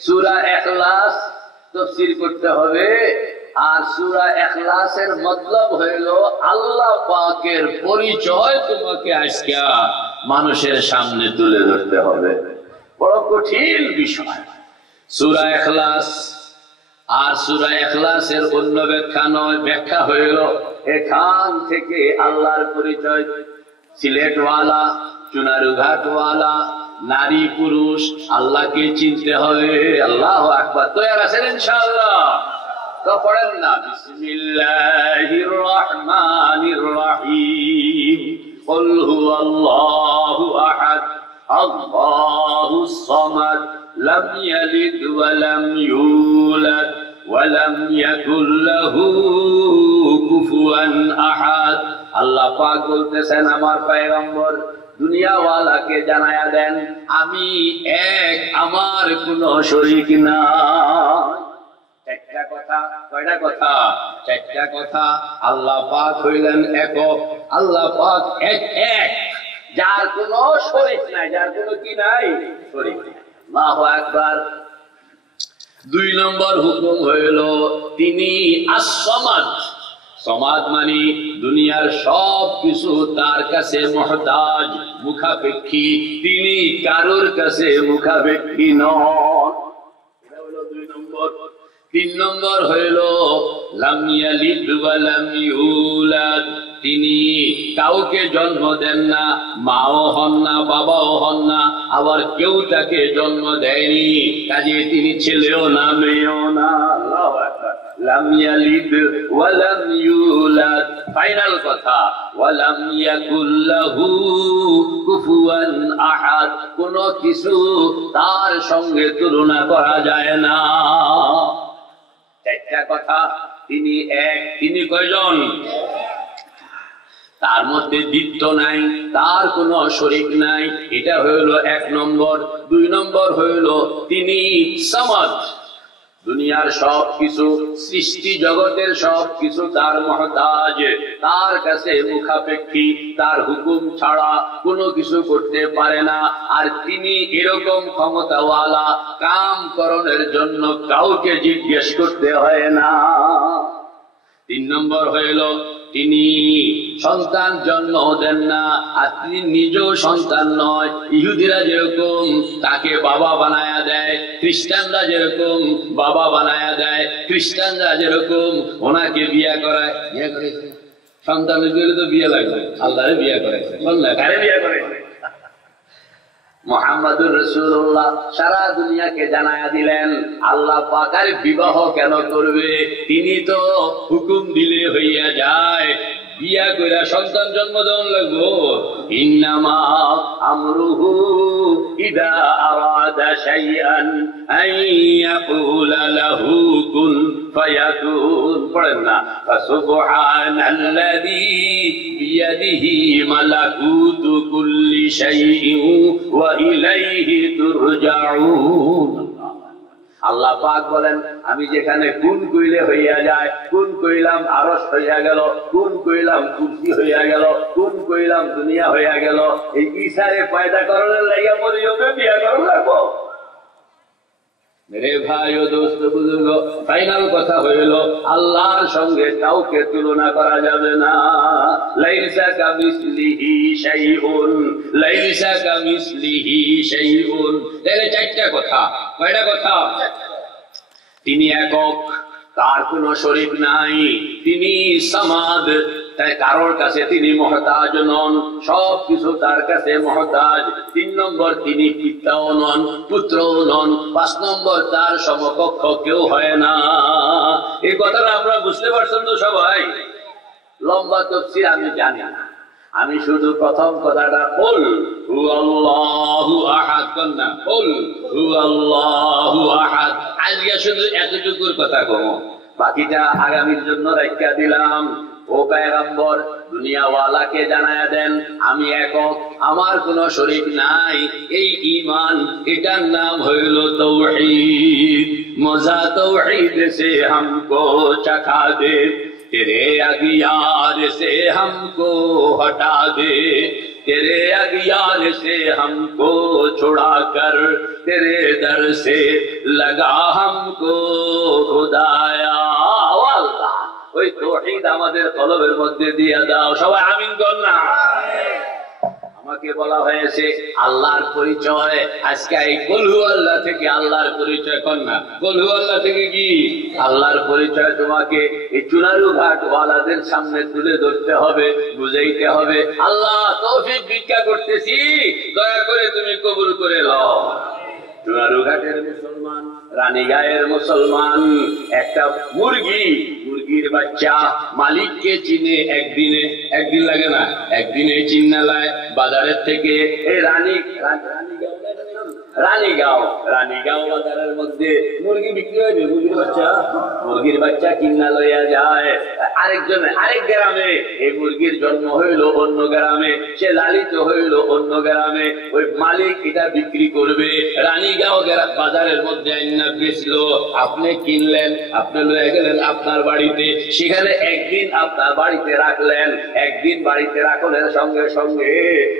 সূরা ইখলাস তাফসীর করতে হবে। আর সূরা ইখলাসের মতলব হইল আল্লাহ পাকের পরিচয় তোমাকে আজকে মানুষের সামনে তুলে ধরতে হবে। বড় কঠিন বিষয় সূরা ইখলাস। আর সূরা ইখলাসের অন্য ব্যাখ্যা নয়, ব্যাখ্যা হইল এখান থেকে আল্লাহর পরিচয়। সিলেটওয়ালা, চুনারুঘাটওয়ালা, নারী পুরুষ আল্লাহকে চিনতে হবে। আল্লাহু আকবার। তৈরি আছেন ইনশাআল্লাহ? তো পড়েন না, বিসমিল্লাহির রহমানির রহিম, কুল হুয়াল্লাহু আহাদ, আল্লাহুস সামাদ, লাম ইয়ালিদ ওয়া লাম ইউলাদ ওয়া লাম ইয়াকুল লাহু কুফুয়ান আহাদ। আল্লাহ পাক বলতেছেন, আমার পয়গম্বর দুনিয়াওয়ালাকে জানায়া দেন আমি এক, আমার কোনো শরীক নাই। চারটা কথা। কয়টা কথা? চারটা কথা। আল্লাহ পাক হইলেন একক, আল্লাহ পাক এক এক, যার কোনো শরীক নাই, যার কোনো কি নাই? শরীক নাই। আল্লাহু আকবার। দুই নম্বর হুকুম হইল তিনি as-সামাদ। সমাদ মানে দুনিয়ার সব কিছু তার কাছে মুহতাজ, মুখাপেক্ষী। তিনি কারোর কাছে মুখাপেক্ষী নন। এটা হলো দুই নম্বর। তিন নম্বর হইল লাম ইয়ালিদ ওয়া লাম ইউলাদ। তিনি কাউকে জন্ম দেন না, মাও হন না, বাবাও হন না, আবার কেউ তাকে জন্ম দেয়নি, কাজে তিনি ছেলেও না, মেয়েও না। আল্লাহু আকবার। লাম ইয়ালিদ ওয়া লাম ইউলাদ। ফাইনাল কথা, ওয়া লাম ইয়াকুল লাহু কুফুয়ান আহাদ। কোন কিছু তার সঙ্গে তুলনা করা যায় না। চারটা কথা। তিনি এক। তিনি কয়জন? তার মধ্যে দ্বিত্ব নাই, তার কোনো শরীক নাই। এটা হইল এক নম্বর। দুই নম্বর হইল তিনি সামাদ। দুনিয়ার সব কিছু, সৃষ্টি জগতের সব কিছু তার মুহতাজ, তার কাছে মুখাপেক্ষী, তার হুকুম ছাড়া কোনো কিছু করতে পারে না। আর তিনি এরকম ক্ষমতাওয়ালা, কাম করণের জন্য কাউকে জিজ্ঞেস করতে হয় না। তিন নম্বর হইল তিনি সন্তান জন্ম দেন না, আর তিনি নিজেও সন্তান নয়। ইহুদিরা যেরকম তাকে বাবা বানায়া দেয়, খ্রিস্টানরা যেরকম বাবা বানায়া দেয়, খ্রিস্টানরা যেরকম ওনাকে বিয়ে করায়। বিয়ে করেছে সন্তানের জন্য তো বিয়ে লাগবে, আল্লাহরে বিয়ে করেছে, কারে বিয়ে করেছে? মুহাম্মাদুর রাসূলুল্লাহ সারা দুনিয়াকে জানায়া দিলেন আল্লাহ পাক আর বিবাহ কেন করবে? তিনি তো হুকুম দিলে হইয়া যায়, বিয়া কইরা সন্তান জন্ম দেওয়া লাগবো। ইন্নামা আমরুহু ইদা আরাদা শাইআন আন ইয়াকুলা লাহু কুন ফায়াকুন। পড়েন না, ফাসুবহানাল্লাযী বিয়াদিহি মালাকুতু কুল্লি শাইইন ওয়া ইলাইহি তুরজাউন। আল্লাহ পাক বলেন আমি যেখানে কুন কইলে হইয়া যায়, কুন কইলাম আরশ হইয়া গেল, কুন কইলাম কুরসি হইয়া গেল, কুন কইলাম দুনিয়া হইয়া গেল। এই ঈসারে পয়দা করার লাগিয়া মরিয়মকে বিয়া করা লাগবো? মেরে ভাই ও দোস্ত বুজুর্গ, ফাইনাল কথা হইল আল্লাহর সঙ্গে কাউকে তুলনা করা যাবে না। লাইসা কামিসলিহি শাইউন, লাইসা কামিসলিহি শাইউন। তাহলে চারটা কথা। কয়টা কথা? তিনি একক, তার কোনো শরীক নাই, তিনি সামাদ, তাই কারোর কাছে তিনি মুহতাজ নন, সব কিছু তার কাছে মুহতাজ। তিন নম্বর তিনি পিতাও নন, পুত্রও নন। পাঁচ নম্বর তার সমকক্ষ কেউ হয় না। এই কথাটা আপনারা বুঝতে পারছেন তো সবাই? লম্বা তাফসীর আমি জানি না, আমি শুধু প্রথম কথাটা কুল হুয়াল্লাহু আহাদ কন্যা, কুল হুয়াল্লাহু আহাদ। আজকে শুধু এতটুকুর কথা কম, বাকিটা আগামীর জন্য রাখিয়া দিলাম। ও পয়গম্বর দুনিয়াওয়ালাকে জানায়া দেন আমি একক, আমার কোনো শরীক নাই। এই ঈমান, এটার নাম হইল তাওহীদ। মজা তাওহীদ সে हमको चखा दे, तेरे अगियार से हमको हटा दे, तेरे अगियार से हमको छुड़ा कर तेरे दर से लगा हमको खुदाया। আল্লাহ ওই তাওহীদ আমাদের কলবের মধ্যে দিয়ে দাও, সবাই আমিন বল না। আমাকে বলা হয়েছে আল্লাহর পরিচয়, আজকে এই কুল হু আল্লাহ থেকে আল্লাহর পরিচয় কর না, কুল হু আল্লাহ থেকে কি আল্লাহর পরিচয় তোমাকে এই চুনারু ঘাট ওয়ালাদের সামনে তুলে ধরতে হবে, বুঝাইতে হবে। আল্লাহ তৌফিক ভিক্ষা করতেছি, দয়া করে তুমি কবুল করে লও। চুনারু ঘাটের মুসলমান, রানীগাঁয়ের মুসলমান, একটা মুরগির বাচ্চা মালিককে চিনে একদিন লাগে না, একদিনে চিন্নালায় বাজারের থেকে এই রানীগাঁও বাজারের মধ্যে মুরগি বিক্রি হয়, মুরগির বাচ্চা কিনা লইয়া যায় আরেক গ্রামে। এই মুরগির জন্ম হইল অন্য গ্রামে, সে লালিত হইল অন্য গ্রামে, ওই মালিক এটা বিক্রি করবে। রানীগাঁও বাজারের মধ্যে আইনা বেচলো, আপনি কিনলেন, আপনি লয়ে গেলেন আপনার বাড়িতে, সেখানে একদিন আপনার বাড়িতে রাখলেন, একদিন বাড়িতে রাখলেন, সঙ্গে সঙ্গে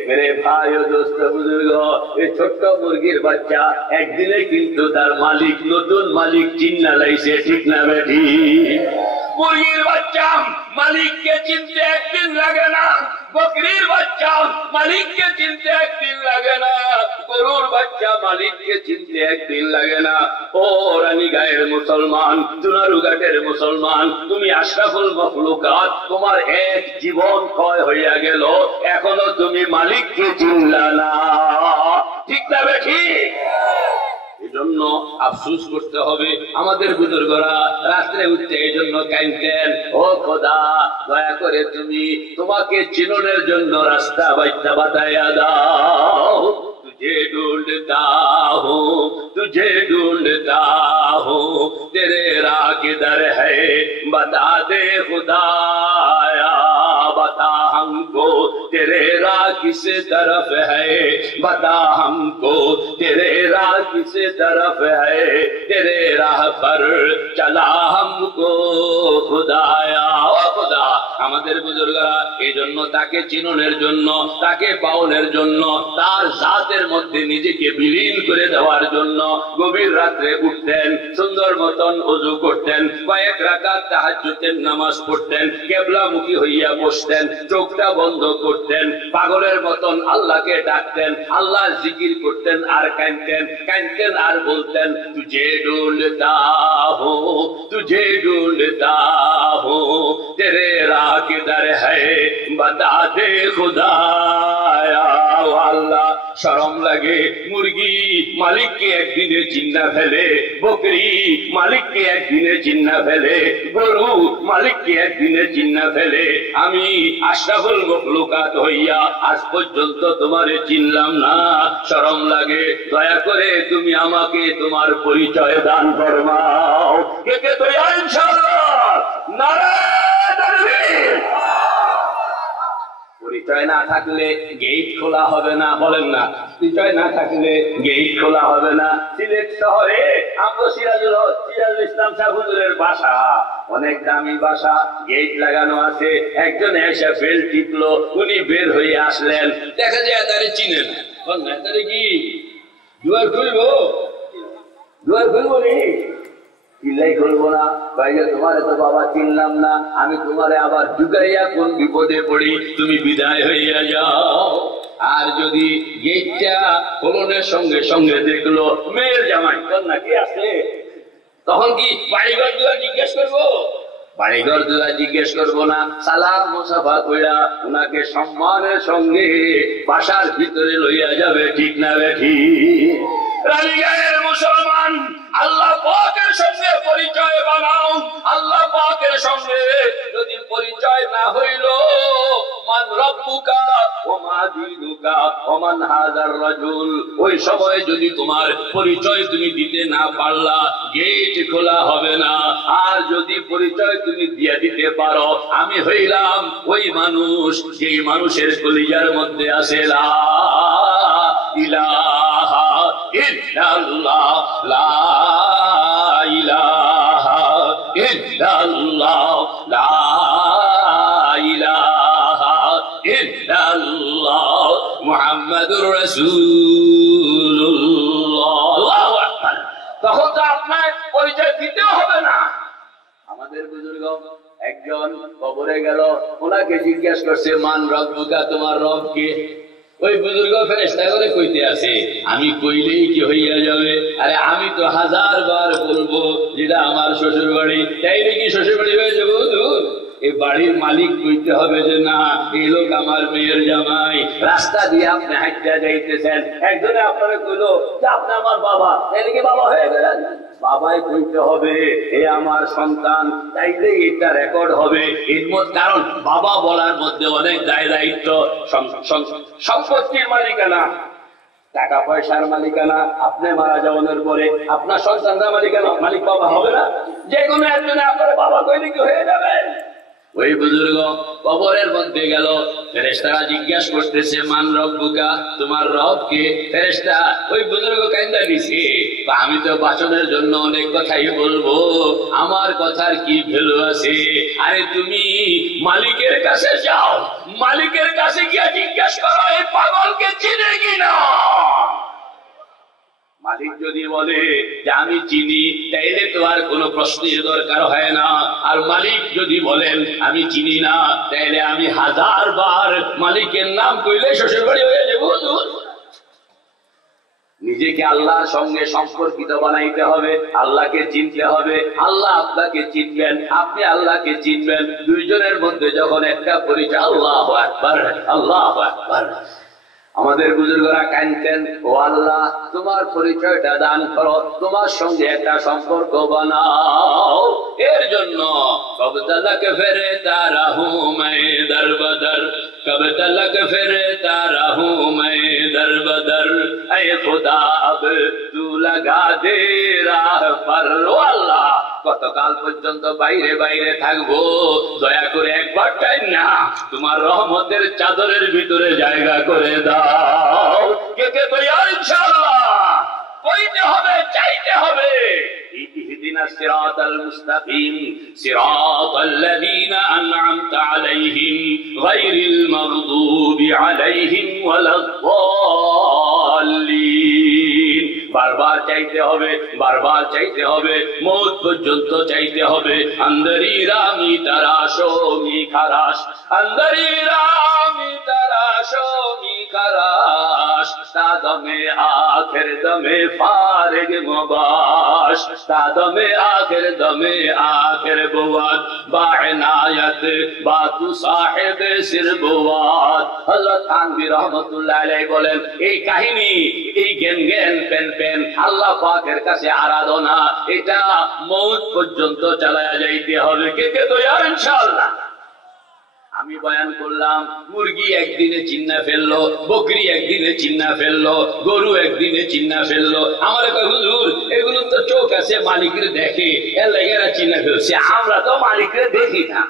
মেরে ভাই ও দোস্ত বুজুর্গ, এই ছোট্ট মুরগির বাচ্চা একদিনে কিন্তু তার মালিক, নতুন মালিক চিন্না লাইছে, ঠিক না বেঠি? মুরগির বাচ্চা মালিককে চিনতে একদিন লাগে না, বকরির বাচ্চা মালিককে চিনতে একদিন লাগে না, গরুর বাচ্চা মালিককে চিনতে একদিন লাগে না। ও রানীগাঁয়ের মুসলমান, চুনারু ঘাটের মুসলমান, তুমি আশরাফুল মখলুকাত, তোমার এক জীবন ক্ষয় হইয়া গেল, এখনো তুমি মালিককে চিনলা না, ঠিক না বেঠি? এজন্য আফসোস করতে হবে। আমাদের বুজুর্গরা রাত্রে উঠতে এই জন্য কাঁদতেন, ও খোদা দয়া করে তুমি তোমাকে চিননের জন্য রাস্তা বাতায়া দাও। तुझे ढूंढता हूँ तेरे राह किधर है बता दे खुदाया, बता हमको तेरे राह किस तरफ है, बता हमको तेरे राह किस तरफ है, तेरे राह पर चला हमको खुदाया। ও খোদা, আমাদের বুজুর্গরা এই জন্য তাকে চিননের জন্য, তাকে পাওনের জন্য, তার জাতের মধ্যে নিজেকে বিলীন করে দেওয়ার জন্য গভীর রাত্রে উঠতেন, সুন্দর মতন ওযু করতেন, কয়েক রাকাত তাহাজ্জুদের নামাজ পড়তেন, কিবলামুখী হইয়া বসতেন, চোখটা বন্ধ করতেন, পাগলের মতন আল্লাহকে ডাকতেন, আল্লাহর জিকির করতেন, আর কাঁদতেন আর বলতেন, তুঝে ঢুঁढता हूँ तेरे राह किधर है बता दे खुदाया। আল্লাহ শরম লাগে, মুরগি মালিককে একদিনে চিন্না ফেলে, বকরি মালিককে একদিনে চিন্না ফেলে, গরু মালিককে একদিনে চিন্না ফেলে, আমি আশরাফুল মখলুকাত হইয়া আজ পর্যন্ত তোমারে চিনলাম না, শরম লাগে, দয়া করে তুমি আমাকে তোমার পরিচয় দান ফরমাও। কে তো ইনশাআল্লাহ নারায়ে তাকবীর। পরিচয় না থাকলে গেট খোলা হবে না, বলেন না, পরিচয় না থাকলে গেট খোলা হবে না। সিলেট শহরে আমরা সিরাজুল ইসলাম সাহেব হুজুরের বাসা, অনেক দামি বাসা, গেট লাগানো আছে। একজন এসে বেল টিপলো, উনি বের হয়ে আসলেন, দেখা যায় তারে চিনে না, বলেন তারে কি দুয়ার খুলবো নি? চিল্লাই খুলবো না, ভাইয়া তোমারে তো বাবা চিনলাম না, আমি তোমারে আবার ঢুকাইয়া কোন বিপদে পড়ি, তুমি বিদায় হইয়া যাও। আর যদি গেটটা খোলনের সঙ্গে সঙ্গে দেখলো মেয়ের জামাই, কন্যা কি আছে, তখন কি বাড়িঘর দুয়ার জিজ্ঞেস করবো? বাড়িঘর দুয়ার জিজ্ঞেস করবো না, সালাম মুসাফা কইরা উনাকে সম্মানের সঙ্গে বাসার ভিতরে লইয়া যাবে, ঠিক না বেঠি? রানীগাঁয়ের মুসলমান, আল্লাহ পাকের সঙ্গে পরিচয় বানাও। আল্লাহ পাকের সঙ্গে যদি পরিচয় না হইল, মান রব্বুকা ওয়া মা দীনুকা ওয়া মান হাযার রাজুল, ওই সময় যদি তোমার পরিচয় তুমি দিতে না পারলা, গেট খোলা হবে না। আর যদি পরিচয় তুমি দিয়ে দিতে পারো, আমি হইলাম ওই মানুষ যেই মানুষের কলিজার মধ্যে আছে লা ইলাহা ইল্লাল্লাহ, লা ইলাহা ইল্লাল্লাহ, লা ইলাহা ইল্লাল্লাহ, মুহাম্মাদুর রাসূলুল্লাহ। আল্লাহু আকবার। তখন তো আপনার পরিচয় দিতেও হবে না। আমাদের বুজুর্গ একজন কবরে গেল, ওনাকে জিজ্ঞেস করছে মান রব্বুকা, তোমার রব কে? ওই বুজুর্গ ফেরেশতা করে কইতে আছে, আমি কইলেই কি হইয়া যাবে? আরে আমি তো 1000 বার বলবো যেটা আমার শ্বশুর বাড়ি, তাইলে কি শ্বশুর বাড়ি হয়ে যাবো? এই বাড়ির মালিক কইতে হবে যে না, এই লোক আমার মেয়ের জামাই। রাস্তা দিয়ে আপনি হাঁটতে যাইতেছেন, একজনে আপনারা কইলো যে আপনি আমার বাবা, তাইলে কি বাবা হয়ে গেলেন? বাবাই কইতে হবে এ আমার সন্তান, তাইলে এটা রেকর্ড হবে। এর মধ্যে কারণ বাবা বলার মধ্যে অনেক দায় দায়িত্ব, সম্পত্তির মালিকানা, টাকা পয়সার মালিকানা, আপনি মারা যাওয়ার পরে আপনার সন্তানরা মালিকানা, মালিক বাবা হবে না? যে কোনো একজনে আপনার বাবা কইলে কি হয়ে যাবে? ওই বুজুর্গ কবরের মধ্যে গেল, ফেরেশতারা জিজ্ঞাসা করতেছে মান রব্বুকা, তোমার রব কে? ফেরেশতা ওই বুজুর্গ কান্দা দিছে, আমি তো বাঁচনের জন্য অনেক কথাই বলবো, আমার কথার কি ভ্যালু আছে? আরে তুমি মালিকের কাছে যাও, মালিকের কাছে গিয়ে জিজ্ঞাসা করো এই পাগলকে চিনে কিনা। মালিক যদি বলে যে আমি চিনি, তাইলে তো আর কোনো প্রশ্নের দরকার হয় না। আর মালিক যদি বলেন আমি চিনি না, তাইলে আমি 1000 বার মালিকের নাম কইলে শ্বশুর বাড়ি হয়ে যাবো। নিজেকে আল্লাহর সঙ্গে সম্পর্কিত বানাইতে হবে, আল্লাহকে চিনতে হবে, আল্লাহ আপনাকে চিনবেন, আপনি আল্লাহকে চিনবেন। দুইজনের মধ্যে যখন একটা পরিচয়, আল্লাহু আকবার, আল্লাহু আকবার। আমাদের বুজুর্গরা কাঁদতেন, ও আল্লাহ তোমার পরিচয়টা দান করো, তোমার সঙ্গে একটা সম্পর্ক বানাও। এর জন্য কব তলক ফেরে তারা হুঁ मैं दर बदर, कब तलक फिरे तारा हूँ मैं दर बदर, ऐ खुदा अब तू लगा दे राह पर। ও আল্লাহ কতকাল পর্যন্ত বাইরে বাইরে থাকবো, দয়া করে একবার টাইম না তোমার রহমতের চাদরের ভিতরে জায়গা করে দাও। কে কে তৈয়ার? ইনশাআল্লাহ কইতে হবে, চাইতে হবে। اهدنا الصراط المستقيم صراط الذين أنعمت عليهم غير المغضوب عليهم ولا الضالين। বারবার চাইতে হবে, বারবার চাইতে হবে, মৌত পর্যন্ত চাইতে হবে। अंदरी रामी तराशो मी खराश, अंदरी रामी तराशो मी खराश, तादमे आखिर दमे फारिग मुबाश, तादमे आखिर बुवाद बाइनायत बातु साहिब सिर बुवाद। हजरत थानवी रहमतुल्लाह अलैहि বলেন এই কাহিনী, এই জ্ঞান জ্ঞান পেন পেন আল্লাহ পাকের কাছে আরাধনা, এটা মৌত পর্যন্ত চালায়া যাইতে হবে। কে কে তৈয়ার? ইনশাআল্লাহ। আমি বয়ান করলাম, মুরগি একদিনে চিন্না ফেললো, বকরি একদিনে চিন্না ফেললো, গরু একদিনে চিন্না ফেললো। আমার কয় হুজুর এগুলো তো চোখ আছে, মালিকের দেখে, এর লাগেরা চিন্না ফেলছে, আমরা তো মালিকের দেখি না।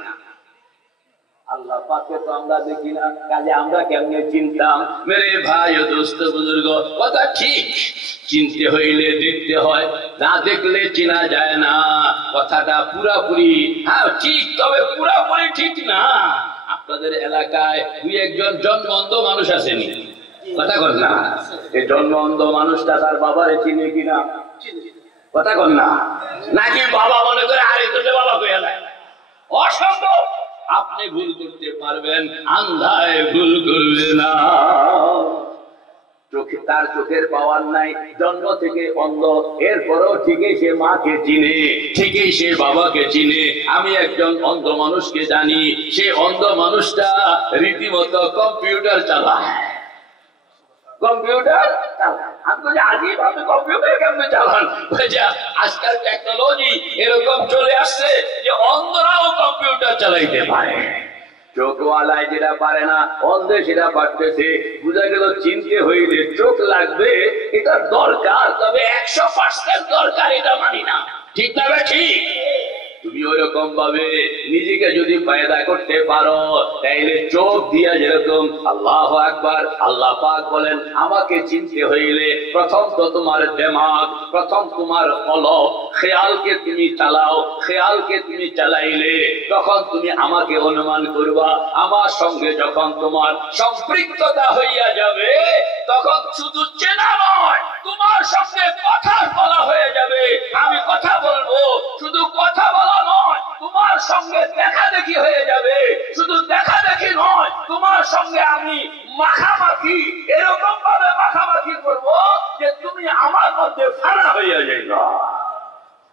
আল্লাহ পাককে তো আমরা দেখি না, কাজে আমরা কেমনে চিনতাম? মেরে ভাই ও দোস্ত বুজুর্গ, কথা ঠিক, চিনতে হইলে দেখতে হয়, না দেখলে চেনা যায় না। কথাটা পুরাপুরি হ্যাঁ ঠিক, তবে পুরাপুরি ঠিক না। আপনাদের এলাকায় 2-1 জন্ম অন্ধ মানুষ আসেনি? কথা কন না। এই জন্ম অন্ধ মানুষটা তার বাবারে চিনে কিনা? কথা কন না। নাকি বাবা মনে করে আরেকজনকে বাবা কইয়া দেয়? অসম্ভব। আপনি ভুল করতে পারবেন, আন্ধায় ভুল করবে না। চোখে তার চোখের পাওয়ার নাই, জন্ম থেকে অন্ধ, এরপরও ঠিকই সে মাকে চিনে, ঠিকই সে বাবাকে চিনে। আমি একজন অন্ধ মানুষকে জানি, সে অন্ধ মানুষটা রীতিমতো কম্পিউটার চালায়, কম্পিউটার চালায়। আমি বলি আজীব, আপনি কম্পিউটার কেমনে চালান? আজকাল টেকনোলজি এরকম চলে আসছে যে অন্ধরাও কম্পিউটার চালাইতে পারে। চোখওয়ালায় যেটা পারে না, অন্ধে সেটা পারতেছে। বুঝা গেল চিনতে হইলে চোখ লাগবে, এটা দরকার, তবে 100% দরকার, এটা মানি না। ঠিক না? ঠিক। তুমি ওইরকম ভাবে নিজেকে যদি পয়দা করতে পারো, তাইলে চোখ দিয়া যেরকম আল্লাহু আকবার, আল্লাহ পাক বলেন আমাকে চিনতে হইলে প্রথম তো তোমার দিমাগ, প্রথম তোমার কলব, খেয়ালকে তুমি চালাও। খেয়ালকে তুমি চালাইলে তখন তুমি আমাকে অনুমান করবা। আমার সঙ্গে যখন তোমার সম্পৃক্ততা হইয়া যাবে, তখন শুধু চেনা নয়, তোমার সঙ্গে কথা বলা হয়ে যাবে। আমি কথা বলবো, শুধু কথা বলা নয়, তোমার সঙ্গে দেখা দেখি হয়ে যাবে। শুধু দেখা দেখি নয়, তোমার সঙ্গে আমি মাখামাখি, এরকম ভাবে মাখামাখি করবো যে তুমি আমার মধ্যে ফানা হইয়া যাইবা।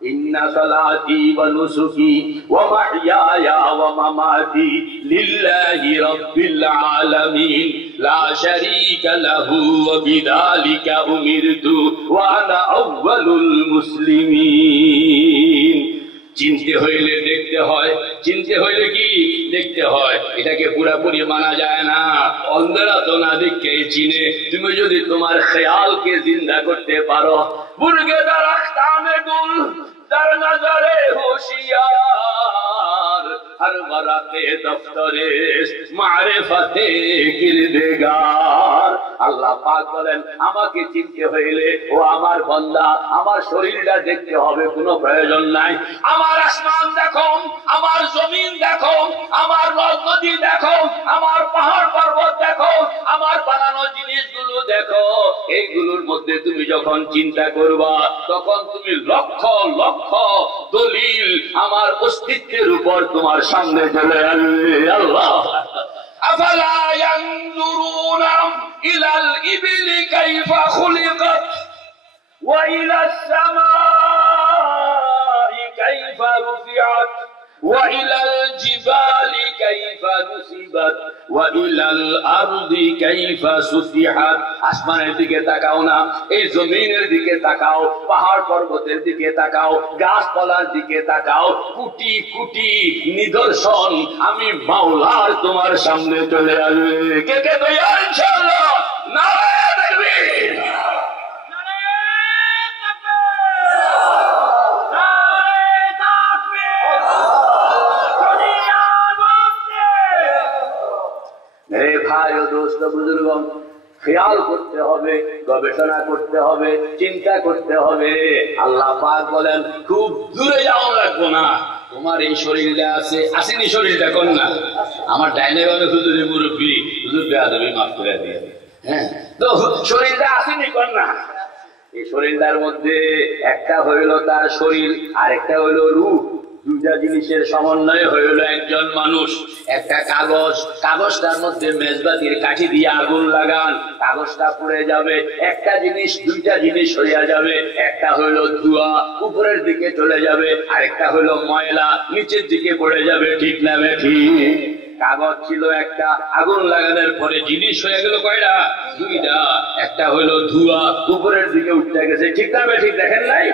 ইন্না সালাতি ওয়া নুসুকি ওয়া মাহইয়ায়া ওয়া মামাতি লিল্লাহি রাব্বিল আলামিন লা শারীকা লাহু ওয়া বিযালিকা উমিরতু ওয়া আনা আউয়ালুল মুসলিমিন। চিনতে হইলে দেখতে হয়, চিনতে হইলে কি দেখতে হয়। এটাকে পুরাপুরি মানা যায় না। অন্ধরা তো না দেখে চিনে। তুমি যদি তোমার খেয়ালকে জিন্দা করতে পারো, বুরগে দারাখতামে গুল در نظر ہوشیار ہر ورق دفتر معرفت کردگار। আল্লাহ পাক বলেন আমাকে চিনতে হইলে ও আমার বান্দা, আমার শরীরটা দেখতে হবে, কোনো প্রয়োজন নাই। আমার আসমান দেখো, আমার জমিন দেখো, আমার নদ নদী দেখো, আমার পাহাড় পর্বত দেখো, আমার বানানো জিনিসগুলো দেখো। এইগুলোর মধ্যে তুমি যখন চিন্তা করবা, তখন তুমি লক্ষ লক্ষ দলিল আমার অস্তিত্বের উপর তোমার সামনে চলে আসবে। আল্লাহ আফালা ইয়ানজুরুনা ইলাল ইবিলি কাইফা খুলিকাত ওয়া ইলাস সামাই কাইফা রুফিআত ওয়া ইলাল জিবালি কাইফা নুসিবাত ওয়া ইলাল আরদি কাইফা সুতিহাত। আসমানের দিকে তাকাও না, এই জমিনের দিকে তাকাও, পাহাড় পর্বতের দিকে তাকাও, গাছপালার দিকে তাকাও। কোটি কোটি নিদর্শন আমি মাওলার তোমার সামনে চলে আসবে। কে কে তৈরি ইনশাআল্লাহ? নারায়ে তাকবীর। খেয়াল করতে হবে, গবেষণা করতে হবে, চিন্তা করতে হবে। আল্লাহ পাক বলেন খুব দূরে যাওয়া লাগবো না। তোমার এই শরীরটা আছে, আসেনি শরীরটা কোন না? আমার ডাইনে বামে হুজুরের মুরব্বী, হুজুর বেয়াদবি মাফ করে দিয়ে, হ্যাঁ, তো শরীরটা আসেনি কোন না? এই শরীরটার মধ্যে একটা হইল তার শরীর, আর একটা হইল রূপ। দুইটা জিনিসের সমন্বয় হইল একজন মানুষ। একটা কাগজ, কাগজটার মধ্যে মেজবাতির কাঠি দিয়ে আগুন লাগান, কাগজটা পুড়ে যাবে। একটা জিনিস দুইটা জিনিস হইয়া যাবে। একটা হইল ধোঁয়া, উপরের দিকে চলে যাবে, আরেকটা হইল ময়লা, নিচের দিকে পড়ে যাবে। ঠিক না ঠিক? কাগজ ছিল একটা, আগুন লাগানোর পরে জিনিস হয়ে গেল কয়টা? দুইটা। একটা হইলো ধোঁয়া, উপরের দিকে উঠতে গেছে। ঠিক না ঠিক? দেখেন নাই?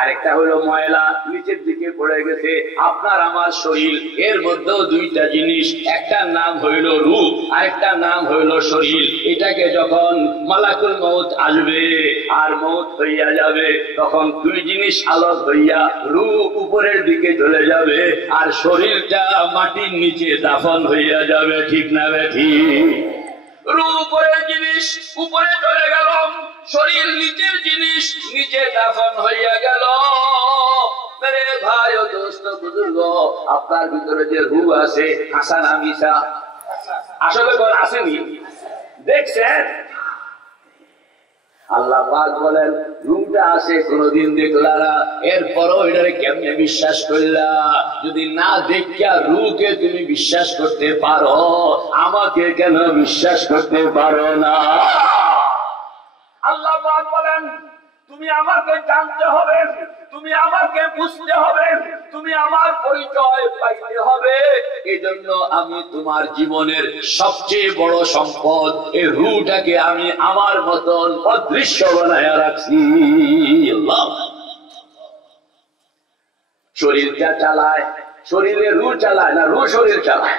আরেকটা হইলো ময়লা, নিচের দিকে পড়ে গেছে। আপনার আমার শরীর, এর মধ্যেও দুইটা জিনিস। একটা নাম হইল রূহ, আরেকটা নাম হইল শরীর। এটাকে যখন মালাকুল মউত আসবে আর মউত হইয়া যাবে, তখন দুই জিনিস আলাদা হইয়া রূহ উপরের দিকে চলে যাবে, আর শরীরটা মাটির নিচে দাফন হইয়া যাবে। ঠিক না ঠিক? রূহ উপরের জিনিস উপরে চলে গেল, শরীর নিচের জিনিস নিচে দাফন হইয়া গেল। মেরে ভাই ও দোস্ত বুজুর্গ, আপনার ভিতরে যে রূহ আছে, হাসান আমিসা আসলে কোন আসেনি? দেখছেন? আল্লাহ পাক বলেন রূহটা আছে, কোনদিন দেখলা না, এরপরও এটারে কেমনে বিশ্বাস করলা? যদি না দেখিয়া রূহকে তুমি বিশ্বাস করতে পারো, আমাকে কেন বিশ্বাস করতে পারো না? আল্লাহ পাক বলেন তুমি আমাকে জানতে হবে, তুমি আমাকে বুঝতে হবে, তুমি আমার পরিচয় পাইতে হবে। এই জন্য আমি তোমার জীবনের সবচেয়ে বড় সম্পদ এই রূহটাকে আমি আমার মতন অদৃশ্য বানায়া রাখছি। শরীরটা চালায়, শরীরে রূহ চালায় না, রূহ শরীর চালায়।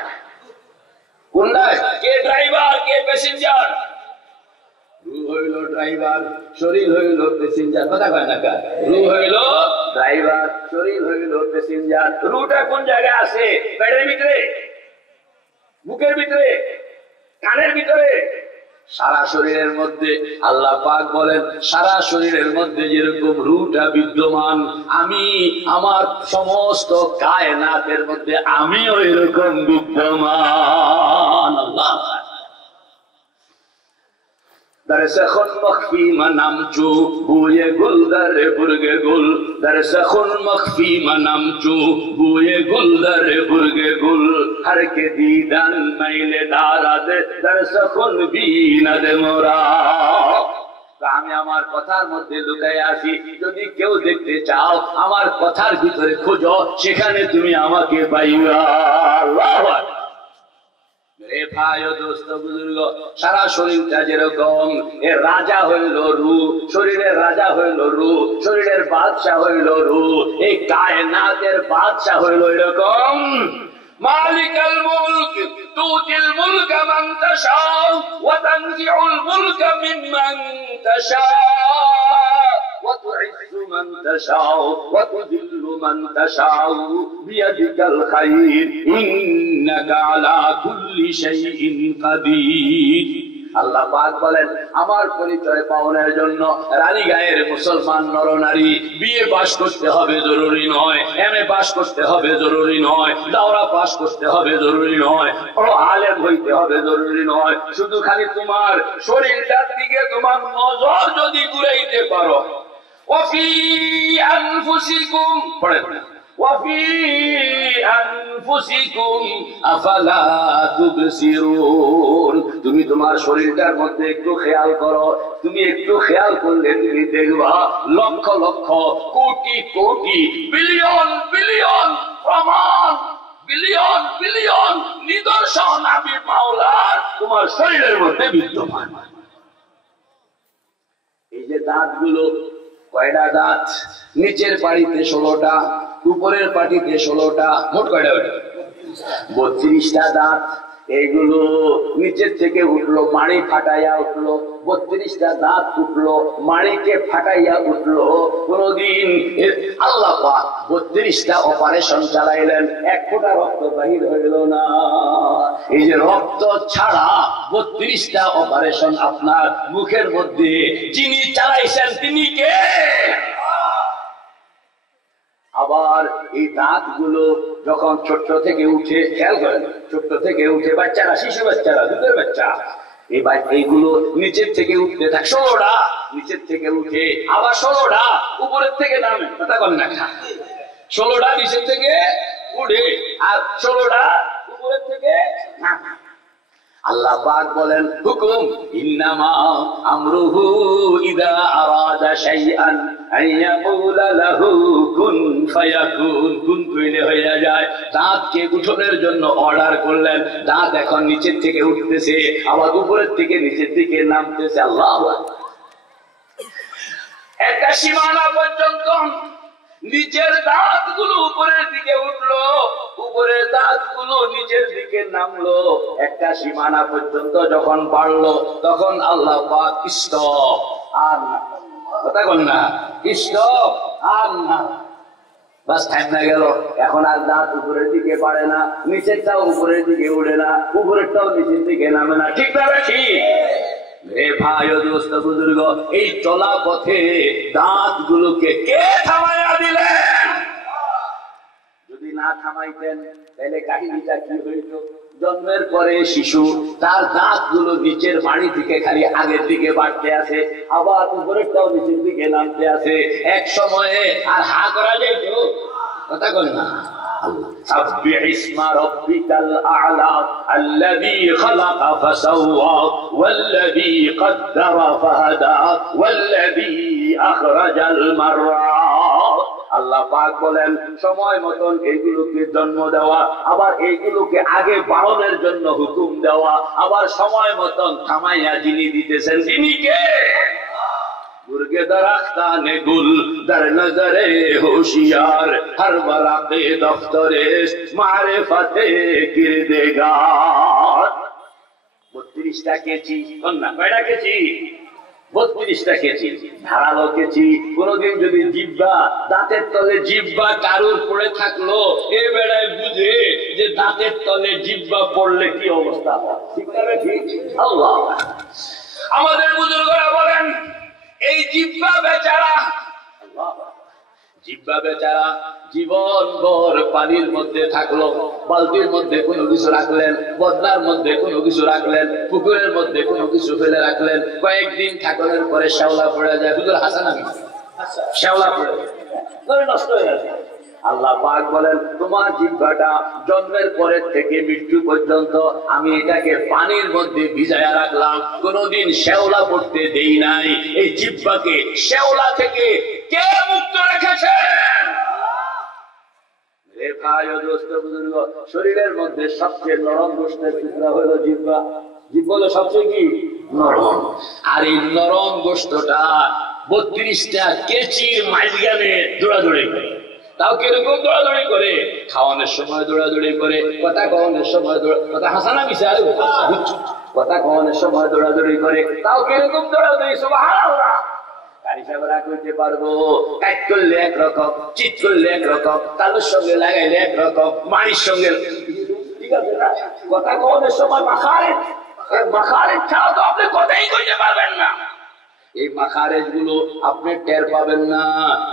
কোনটায়? কে ড্রাইভার, কে প্যাসেঞ্জার? রূহ হইল ড্রাইভার, শরীর হইল প্যাসেঞ্জার। কথা কয় না? রূহ হইল ড্রাইভার, শরীর হইল প্যাসেঞ্জার। রুটা কোন জায়গায় আছে? পেটের ভিতরে, বুকের ভিতরে, কানের ভিতরে, সারা শরীরের মধ্যে। আল্লাহ পাক বলেন সারা শরীরের মধ্যে যেরকম রুটা বিদ্যমান, আমি আমার সমস্ত কায়নাতের মধ্যে আমিও এরকম বিদ্যমান। আল্লাহ در سخن مخفی منم چو بوی گل در برگ گل، در سخن مخفی منم چو بوی گل در برگ گل، هر که دیدن میل دارد در سخن بیند مرا। আমি আমার কথার মধ্যে লুকাই আছি, যদি কেউ দেখতে চাও আমার কথার ভিতরে খোঁজো, সেখানে তুমি আমাকে পাইবা। আল্লাহু আকবার। রে ভাই ও দোস্ত বুজুর্গ, সারা শরীরটা যেরকম, এর রাজা হইল রু, শরীরের রাজা হইল রু, শরীরের বাদশা হইল রু, এই কায়নাতের বাদশা হইল এরকম। মালিকাল মুলক তুতিল মুলক মান তাশা ওয়া তানজিউল মুলক মিম্মান তাশা ওয়া তুইজ্জু মান তাশা ওয়া তুযিল্লু মান তাশা বিয়াদিকাল খায়র ইন্নাকা আলা কুল্লি শাইইন কাদির। আল্লাহ পাক বলেন আমার পরিচয় পাওয়ার জন্য রানীগাঁয়ের মুসলমান নরনারী বিএ পাস করতে হবে জরুরি নয়, এমএ পাস করতে হবে জরুরি নয়, দাওরা পাস করতে হবে জরুরি নয়, বড় আলেম হইতে হবে জরুরি নয়। শুধু খালি তোমার শরীরটার দিকে তোমার নজর যদি ঘুরাইতে পারো, ওয়াফি আনফুসিকুম পড়েন وفي أنفسكم أفلا تبصرون। তুমি তোমার শরীরটার মধ্যে একটু খেয়াল করো, তুমি একটু খেয়াল করলে তুমি দেখবা লক্ষ লক্ষ কোটি কোটি বিলিয়ন বিলিয়ন প্রমাণ, বিলিয়ন বিলিয়ন নিদর্শন আমি মাওলার তোমার শরীরের মধ্যে বিদ্যমান। এই যে দাঁতগুলো, কয়টা দাঁত? নিচের পাটিতে 16টা, উপরের পাটিতে 16টা, মোট কয়টা? 32টা দাঁত। এইগুলো নিচের থেকে উঠলো, মাড়ি ফাটাইয়া উঠলো, 32টা দাঁত উঠলো, মাড়িকে ফাটাইয়া উঠলো। কোনদিন আল্লাহ পাক 32টা অপারেশন চালাইলেন, এক ফোঁটা রক্ত বাহির হইল না। এই যে রক্ত ছাড়া 32টা অপারেশন আপনার মুখের মধ্যে যিনি চালাইছেন তিনি কে? আবার এই দাঁত গুলো যখন ছোট্ট থেকে উঠে, খেয়াল করেন, ছোট্ট থেকে উঠে বাচ্চারা, শিশু বাচ্চারা, দুধের বাচ্চা, এইগুলো নিচের থেকে উঠতে থাকে 16টা, নিচের থেকে উঠে আবার 16টা উপরের থেকে নামে, কথা কন না, 16টা নিচের থেকে উঠে আর 16টা উপরের থেকে নামে। আল্লাহ পাক বলেন হুকুম ইন্নামা আমরুহু ইযা আরাদা শাইআন আইয়াকুলা লাহু কুন ফায়াকুন। কুন কইলে হয়ে যায়। দাঁতকে উঠনের জন্য অর্ডার করলেন, দাঁত এখন নিচের থেকে উঠতেছে, আবার উপরের থেকে নিচের দিকে নামতেছে। আল্লাহু আকবার। একটা সীমানা পর্যন্ত নিচের দাঁতগুলো উপরের দিকে উঠলো, উপরের দাঁতগুলো নিচের দিকে নামলো। একটা সীমানা পর্যন্ত যখন বাড়লো, তখন আল্লাহ পাক স্টপ, আর না, কথা বল না, স্টপ, আর না, বাস থামে গেল। এখন আর দাঁত উপরের দিকে বাড়ে না, নিচেরটাও উপরের দিকে উঠে না, উপরেরটাও নিচের দিকে নামে না। ঠিক না ঠিক? রে ভাই ও দোস্ত বুজুর্গ, এই চলা পথে দাঁত গুলোকে কে থামাইয়া দিলেন? যদি না থামাইতেন তাহলে কাহিনীটা কি হইত? জন্মের পরে শিশু, তার দাঁত গুলো নিচের মাড়ি থেকে খালি আগের দিকে বাড়তে আছে, আবার উপরেরটাও নিচের দিকে নামতে আছে। এক সময়ে আর হা করা যাইত, কথা কই না। سبح اسم ربك الأعلى الذي خلق فسوى والذي قدر فهدى والذي أخرج المرعى। আল্লাহ পাক বলেন সময় মতন এইগুলোকে জন্ম দেওয়া, আবার এইগুলোকে আগে বাড়ানোর জন্য হুকুম দেওয়া, আবার সময় মতন থামাইয়া যিনি দিতেছেন তিনি কে? मुर्गे दरख्ताने गुल दर नजरे होशियार हर वराक़े दफ्तरे मारिफते किरदेगार। 32টা কেচি, কন্যা কয়টা কেচি? 32টা কেচি, ধারালো কেচি। কোনদিন যদি জিহ্বা, দাঁতের তলে জিহ্বা কারুর পড়ে থাকলো, এ বেড়ায় বুঝে যে দাঁতের তলে জিহ্বা পড়লে কি অবস্থা হয়। ঠিক না ঠিক? আল্লাহ, আমাদের বুজুর্গরা বলেন এই জিহ্বা বেচারা, জিহ্বা বেচারা জীবন ভর পানির মধ্যে থাকলো, বালতির মধ্যে কোনো কিছু রাখলেন, বদনার মধ্যে কোনো কিছু রাখলেন, পুকুরের মধ্যে কোনো কিছু ফেলে রাখলেন, কয়েকদিন থাকলের পরে শ্যাওলা পড়ে যায়। হুজুর হাসান, আমি শ্যাওলা পড়ে যায়, নষ্ট হয়ে যাবে। আল্লাহ পাক বলেন তোমার জিহ্বাটা জন্মের পরের থেকে মৃত্যু পর্যন্ত আমি এটাকে পানির মধ্যে ভিজায়া রাখলাম, কোনদিন শ্যাওলা পড়তে দেই নাই। এই জিহ্বাকে শ্যাওলা থেকে কে মুক্ত রেখেছেন? রে ভাই ও দোস্ত বুজুর্গ, শরীরের মধ্যে সবচেয়ে নরম গোশতের টুকরা হলো জিহ্বা। জিহ্বা হলো সবচেয়ে কি নরম, আর এই নরম গোশতটা 32টা কেচির মাঝখানে দৌড়াদৌড়ি করে। তাও কিরকম দৌড়াদৌড়ি করে? খাওয়ানোর সময় দৌড়াদৌড়ি করে, কথা খাওয়ানোর সময় কথা হাসানা মিশাল, কথা খাওয়ানোর সময় দৌড়াদৌড়ি করে। তাও কিরকম দৌড়াদৌড়ি? সুবহানাল্লাহ। কারিসাবরা কইতে পারবো, কাজ করলে একরকম, চিৎ করলে একরকম, তালুর সঙ্গে লাগাইলে একরকম, মাড়ির সঙ্গে, ঠিক আছে না? কথা খাওয়ানোর সময় মাখারেজ, মাখারেজ ছাড়া তো আপনি কথাই কইতে পারবেন না। এই মাখারেজ গুলো আপনি টের পাবেন না।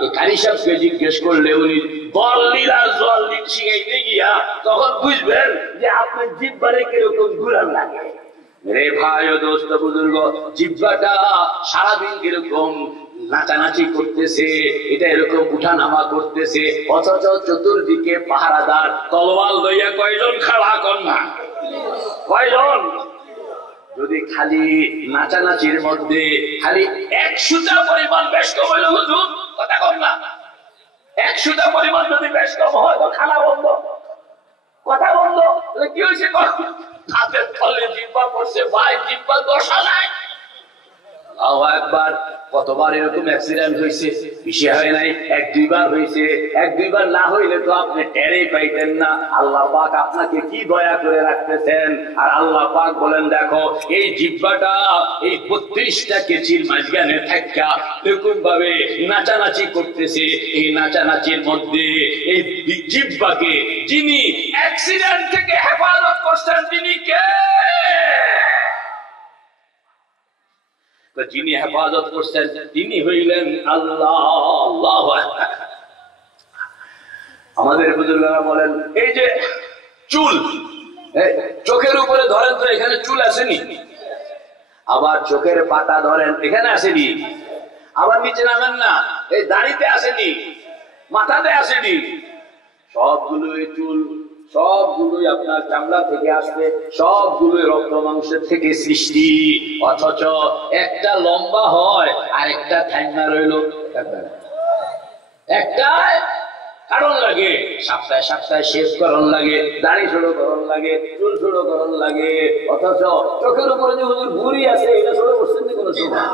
এই কারি সাহেবকে জিজ্ঞেস করলে উনি বল নীল আর জল নীল শিখাইতে গিয়া তখন বুঝবেন যে আপনার জিহ্বারে কিরকম ঘুরান লাগে। রে ভাই ও দোস্ত বুজুর্গ, জিহ্বাটা সারাদিন কিরকম নাচানাচি করতেছে, এটা এরকম উঠানামা করতেছে, অথচ চতুর্দিকে পাহারাদার তলোয়ার লইয়া কয়জন খাড়া কর না? কয়জন? যদি খালি নাচানাচির মধ্যে খালি 100টা পরিমাণ বেশ কম হইল, হুজুর কথা কম না, 100টা পরিমাণ যদি বেশ কম হয় তো খানা বন্ধ, কথা বন্ধ। কি হয়েছে? হাতের তলে জিহ্বা পড়ছে, ভাই জিহ্বা দশা নাই। একবার কতবার এরকম অ্যাক্সিডেন্ট হয়েছে? বেশি হয় নাই, 1-2 বার হয়েছে। 1-2 বার না হইলে তো আপনি টেরেই পাইতেন না আল্লাহ পাক আপনাকে কি দয়া করে রাখতেছেন। আর আল্লাহ পাক বলেন দেখো এই জিহ্বাটা এই 32টা কেচির মাঝখানে থাকা এরকম ভাবে নাচানাচি করতেছে। এই নাচানাচির মধ্যে এই জিহ্বাকে যিনি অ্যাক্সিডেন্ট থেকে হেফাজত করছেন তিনি কে? যিনি হেফাজত করছেন তিনি হইলেন আল্লাহ। আমাদের বুজুর্গরা বলেন এই যে চুল চোখের উপরে ধরেন তো এখানে চুল আসেনি, আবার চোখের পাতা ধরেন এখানে আসেনি, আবার নিচে নামেন না এই দাড়িতে আসেনি, মাথাতে আসেনি, সবগুলোই চুল, সবগুলোই আপনার চামড়া থেকে আসবে, সবগুলোই রক্ত মাংসের থেকে সৃষ্টি। অথচ একটা লম্বা হয় আর একটা ঠ্যাংনা রইল, একটা কারণ লাগে, সপ্তাহে সপ্তাহে শেষ করণ লাগে, দাড়ি ছোড়ো করণ লাগে, চুল ছোড়ো করণ লাগে। অথচ চোখের উপরে যে হুজুর ভুঁড়ি আছে এটা ছোড়ো করছেন না কোনো সময়?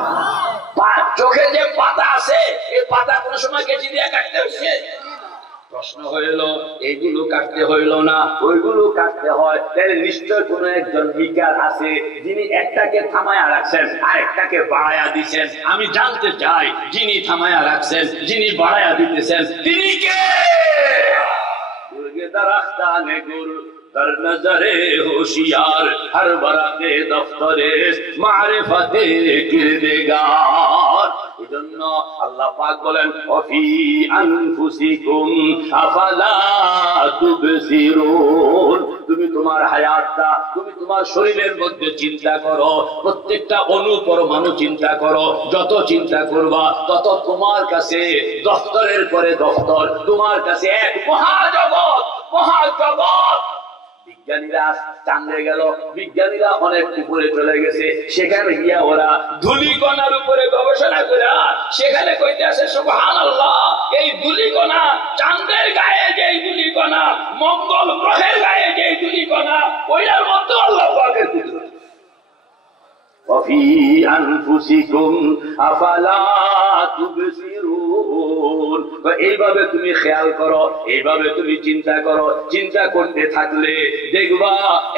চোখে যে পাতা আছে এই পাতা কোনো সময় কেচি দিয়ে কাটতে হচ্ছে? প্রশ্ন হইল এইগুলো কাটতে হইল না, ওইগুলো কাটতে হয়, তাহলে নিশ্চয় কোন একজন বিকার আছে যিনি একটাকে থামায়া রাখছেন আর একটাকে বাড়ায়া দিচ্ছেন। আমি জানতে চাই যিনি থামায়া রাখছেন, যিনি বাড়ায়া দিতেছেন তিনি কে? গুরগে দরখতানে গুর در نظر ہوشیار ہر برق دفتر معرفت کردگار। এজন্য আল্লাহ পাক বলেন অফি আনফুসিকুম আফালা তুবসিরুন, তুমি তোমার হায়াতটা তুমি তোমার শরীরের মধ্যে চিন্তা করো, প্রত্যেকটা অণু পরমাণু চিন্তা করো, যত চিন্তা করবা তত তোমার কাছে দফতরের পরে দফতর, তোমার কাছে এক মহাজগৎ, মহাজগৎ। বিজ্ঞানীরা চাঁদে গেল, বিজ্ঞানীরা অনেক উপরে চলে গেছে, সেখানে গিয়া ওরা ধূলিকণার উপরে গবেষণা করে সেখানে কইতে আছে সুবহানাল্লাহ এই ধূলিকণা চাঁদের গায়ে যে ধূলিকণা, মঙ্গল গ্রহের গায়ে যে ধূলিকণা, ওইটার মধ্যে আল্লাহ পাকের কুদরত। وفي أنفسكم أفلا تبصرون এইভাবে তুমি খেয়াল করো, এইভাবে তুমি চিন্তা করো। চিন্তা করতে থাকলে দেখবা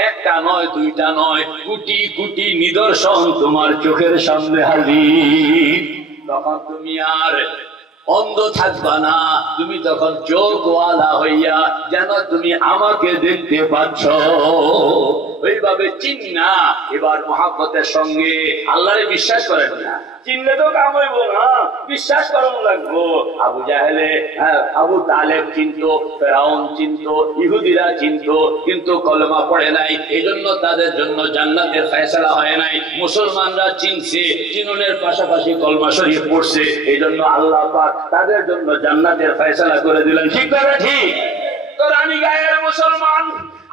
একটা নয়, দুইটা নয়, কোটি কোটি নিদর্শন তোমার চোখের সামনে হাজির। তখন তুমি আর অন্ধ থাকবা না, তুমি তখন চোখওয়ালা হইয়া যেন তুমি আমাকে দেখতে পাচ্ছ, ওইভাবে চিন্না। এবার মহাব্বতের সঙ্গে আল্লাহরে বিশ্বাস করেন না, চিনলে তো কাম হইব না, বিশ্বাস করানো লাগবো। আবু জাহেলে আবু তালেব চিনত, ফেরাউন চিনত, ইহুদিরা চিনত, কিন্তু কলমা পড়ে নাই, এই জন্য তাদের জন্য জান্নাতের ফয়সালা হয় নাই। মুসলমানরা চিনছে, চিননের পাশাপাশি কলমা শরীফ পড়ছে, এই জন্য আল্লাহ পাক তাদের জন্য জান্নাতের ফয়সালা করে দিলেন। ঠিক না ঠিক? তো রানীগাঁয়ের মুসলমান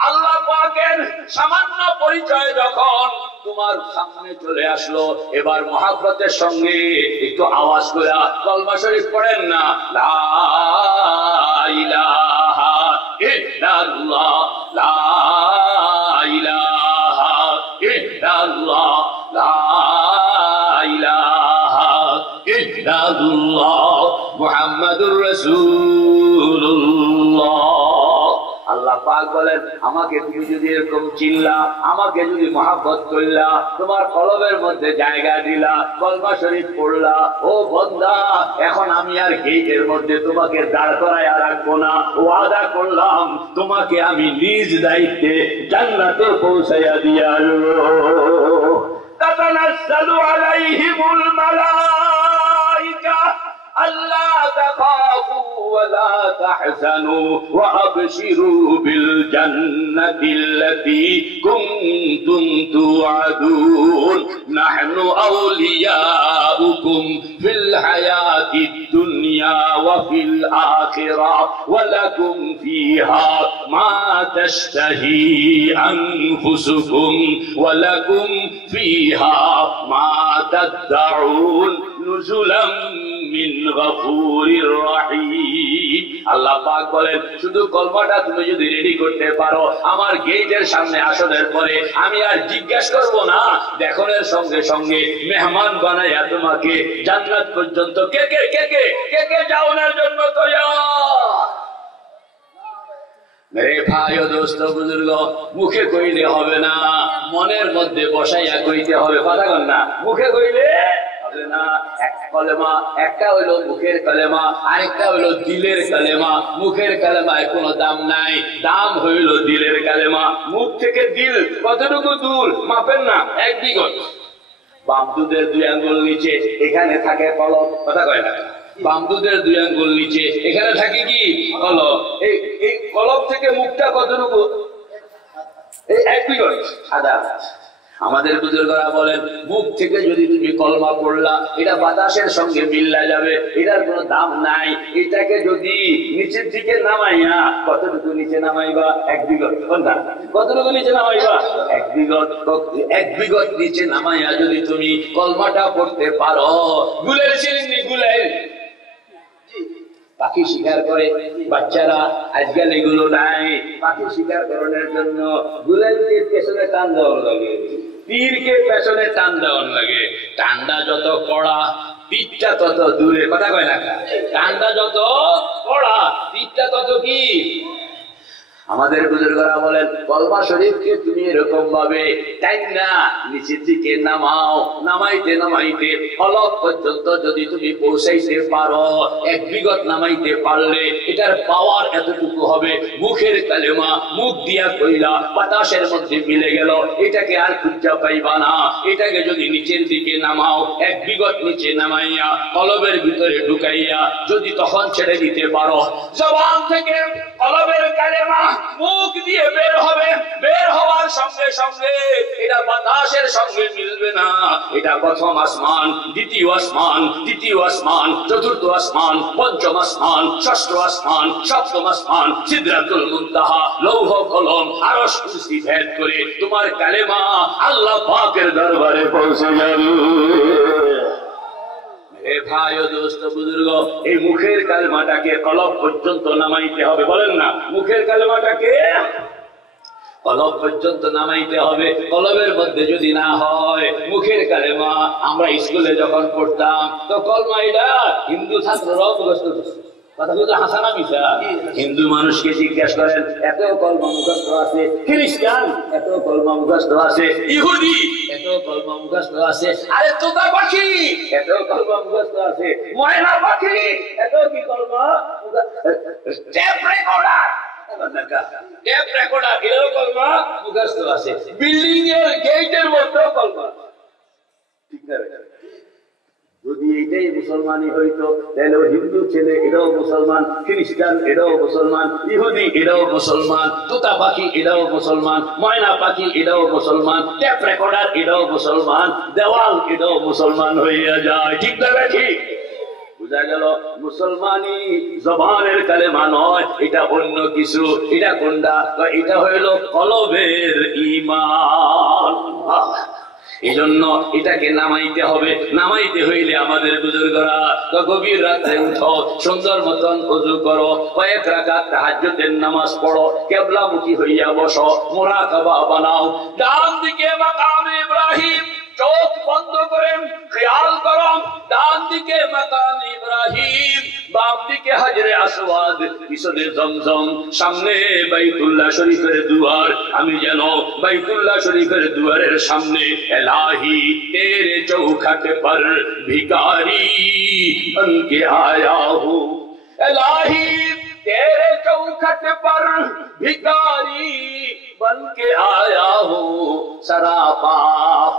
আল্লাহ পাকের সামান্য পরিচয় যখন তোমার সামনে চলে আসলো, এবার মহাব্বতের সঙ্গে একটু আওয়াজ করে কলমা শরীফ পড়েন না, লা ইলাহা ইল্লাল্লাহ, লা ইলাহা ইল্লাল্লাহ, লা ইলাহা ইল্লাল্লাহ মুহাম্মাদুর রাসূলুল্লাহ। আল্লাহ পাক বলেন, আমাকে তুমি যদি এরকম চিল্লা, আমাকে যদি মহাব্বত করলা, তোমার কলবের মধ্যে জায়গা দিলা, কলমা শরীফ পড়লা, ও বান্দা, এখন আমি আর গেটের মধ্যে তোমাকে দাঁড় করায় আর রাখবো না। ওয়াদা করলাম তোমাকে আমি নিজ দায়িত্বে জান্নাতে পৌঁছাইয়া দিয়া আসবো। তাতানাজ্জালু আলাইহিমুল মালাইকা আল্লা তাখাফু ওয়া লা তাহজানু ওয়া আবশিরু বিল জান্নাতিল্লাতী কুনতুম তুআদুন নাহনু আউলিয়াউকুম ফিল হায়াতিদ দুনিয়া ওয়া ফিল আখিরাহ ওয়া লাকুম ফিহা মা তাশতাহি আনফুসুকুম ওয়া লাকুম ফিহা মা তাদউন নুজুলাম মিন গফুরির রহিম। আল্লাহ পাক বলেন, শুধু কলমাটা তুমি যদি রেডি করতে পারো, আমার গেটের সামনে আসনের পরে আমি আর জিজ্ঞাসা করব না, দেখনের সঙ্গে সঙ্গে মেহমান বানাইয়া তোমাকে জান্নাত পর্যন্ত কে কে কে কে কে কে যাওয়ার জন্য তৈয়ার। মেরে ভাই ও দোস্ত বুজুর্গ, মুখে কইলে হবে না, মনের মধ্যে বসাইয়া কইতে হবে। কথা কন না, মুখে কইলে না। কলেমা একটা হইলো মুখের কলেমা, আরেকটা হইলো দিলের কলেমা। মুখের কলেমায় কোনো দাম নাই, দাম হইল দিলের কলেমা। মুখ থেকে দিল কতটুকু দূর মাপেন না, 1 বিঘত। বামদুদের 2 আঙ্গুল নিচে এখানে থাকে কলব। কথা কয় না, বামদুদের 2 আঙ্গুল নিচে এখানে থাকে কি কলব। এই কলব থেকে মুখটা কতটুকু? এই 1 বিঘত সাদা। আমাদের বুজুর্গরা বলেন, মুখ থেকে যদি তুমি কলমা পড়লা, এটা বাতাসের সঙ্গে মিল্লা যাবে, এটার কোনো দাম নাই। এটাকে যদি নিচের দিকে নামাইয়া, কতটুকু নিচে নামাইবা? 1 বিঘত। কতটুকু নিচে নামাইবা? 1 বিঘত। 1 বিঘত নিচে নামাইয়া যদি তুমি কলমাটা পড়তে পারো, গুলের চিনি গুলের পাখি শিকার করে বাচ্চারা, আজকাল এগুলো নাই। পাখি শিকার করানোর জন্য গুলেলকে পেছনে টান দেওয়ার লাগে, তীরকে পেছনে টান দেওয়ার লাগে। টান্ডা যত কড়া, তীরটা তত দূরে। কথা কয় না, টান্ডা যত কড়া, তীরটা তত কি। আমাদের বুজুর্গরা বলেন, কলমা শরীফকে তুমি এরকম ভাবে টাইম না নিচের দিকে নামাও, নামাইতে নামাইতে ফলক পর্যন্ত যদি তুমি পৌঁছাইতে পারো, 1 বিঘত নামাইতে পারলে এটার পাওয়ার এতটুকু হবে। মুখের কালেমা মুখ দিয়া কইলা, বাতাসের মধ্যে মিলে গেল, এটাকে আর খুঁজা পাইবা না। এটাকে যদি নিচের দিকে নামাও, 1 বিঘত নিচে নামাইয়া কলবের ভিতরে ঢুকাইয়া যদি তখন ছেড়ে দিতে পারো, জবান থেকে কলবের কালেমা মুখ দিয়ে বের হবে। বের হওয়ার সঙ্গে সঙ্গে এটা বাতাসের সঙ্গে মিলবে না। এটা প্রথম আসমান, দ্বিতীয় আসমান, তৃতীয় আসমান, চতুর্থ আসমান, পঞ্চম আসমান, ষষ্ঠ আসমান, সপ্তম আসমান, সিদরাতুল মুনতাহা, লৌহ কলম, আরশ কুরসি ভেদ করে তোমার কালেমা আল্লাহ পাকের দরবারে পৌঁছে যাবে। এ ভাই ও দোস্ত বুজুর্গ, এই মুখের কালেমাটাকে কলব পর্যন্ত নামাইতে হবে। বলেন না, মুখের কালেমাটাকে কলব পর্যন্ত নামাইতে হবে। কলবের মধ্যে যদি না হয় মুখের কালেমা, আমরা স্কুলে যখন পড়তাম তো কলমা এটা হিন্দু ছাত্ররাও মুখস্থ করছে। কথা বলতে হাসানা মিশা। হিন্দু মানুষকে জিজ্ঞাসা করেন, এত কলমা মুখস্থ আছে। খ্রিস্টান এত কলমা মুখস্থ আছে। ইহুদি এত কলমা মুখস্থ আছে। আরে তোতা পাখি এত কলমা মুখস্থ আছে। ময়না পাখি এত কি কলমা? টেপ রেকর্ডার টেপ রেকর্ডার এও কলমা মুখস্থ আছে। বিল্ডিং এর গেটের মধ্যেও কলমা। ঠিক না? যদি এইটাই মুসলমানই হইতো তাহলে হিন্দু ছেলে এরাও মুসলমান, খ্রিস্টান এরাও মুসলমান, ইহুদি এরাও মুসলমান, তোতা পাখি এরাও মুসলমান, ময়না পাখি এরাও মুসলমান, টেপ রেকর্ডার এরাও মুসলমান, দেওয়াল এরাও মুসলমান হইয়া যায়। ঠিক না? ঠিক বুঝা গেল? মুসলমানি জবানের কালেমা নয়, এটা অন্য কিছু। এটা কোনটা? এটা হইল কলবের ঈমান। এজন্য এটাকে নামাইতে হবে। নামাইতে হইলে আমাদের বুজুর্গরা গভীর রাত্রে উঠো, সুন্দর মতন ওযু করো, কয়েক রাকাত তাহাজ্জুদের নামাজ পড়ো, কিবলামুখী হইয়া বসো, মুরাকাবা বানাও। ডান দিকে মাকাম ইব্রাহিম, চোখ বন্ধ করেন, খেয়াল করো ডান দিকে মাকাম ইব্রাহিম, বাম দিকে হাজরে আসওয়াদ, পিছনে জমজম, সামনে বাইতুল্লাহ শরীফের দুয়ার। আমি যেন বাইতুল্লাহ শরীফের দুয়ারের সামনে इलाही तेरे चौखट पर भिखारी बन के आया हूँ, इलाही तेरे चौखट पर भिखारी बन के आया हूँ, सरापा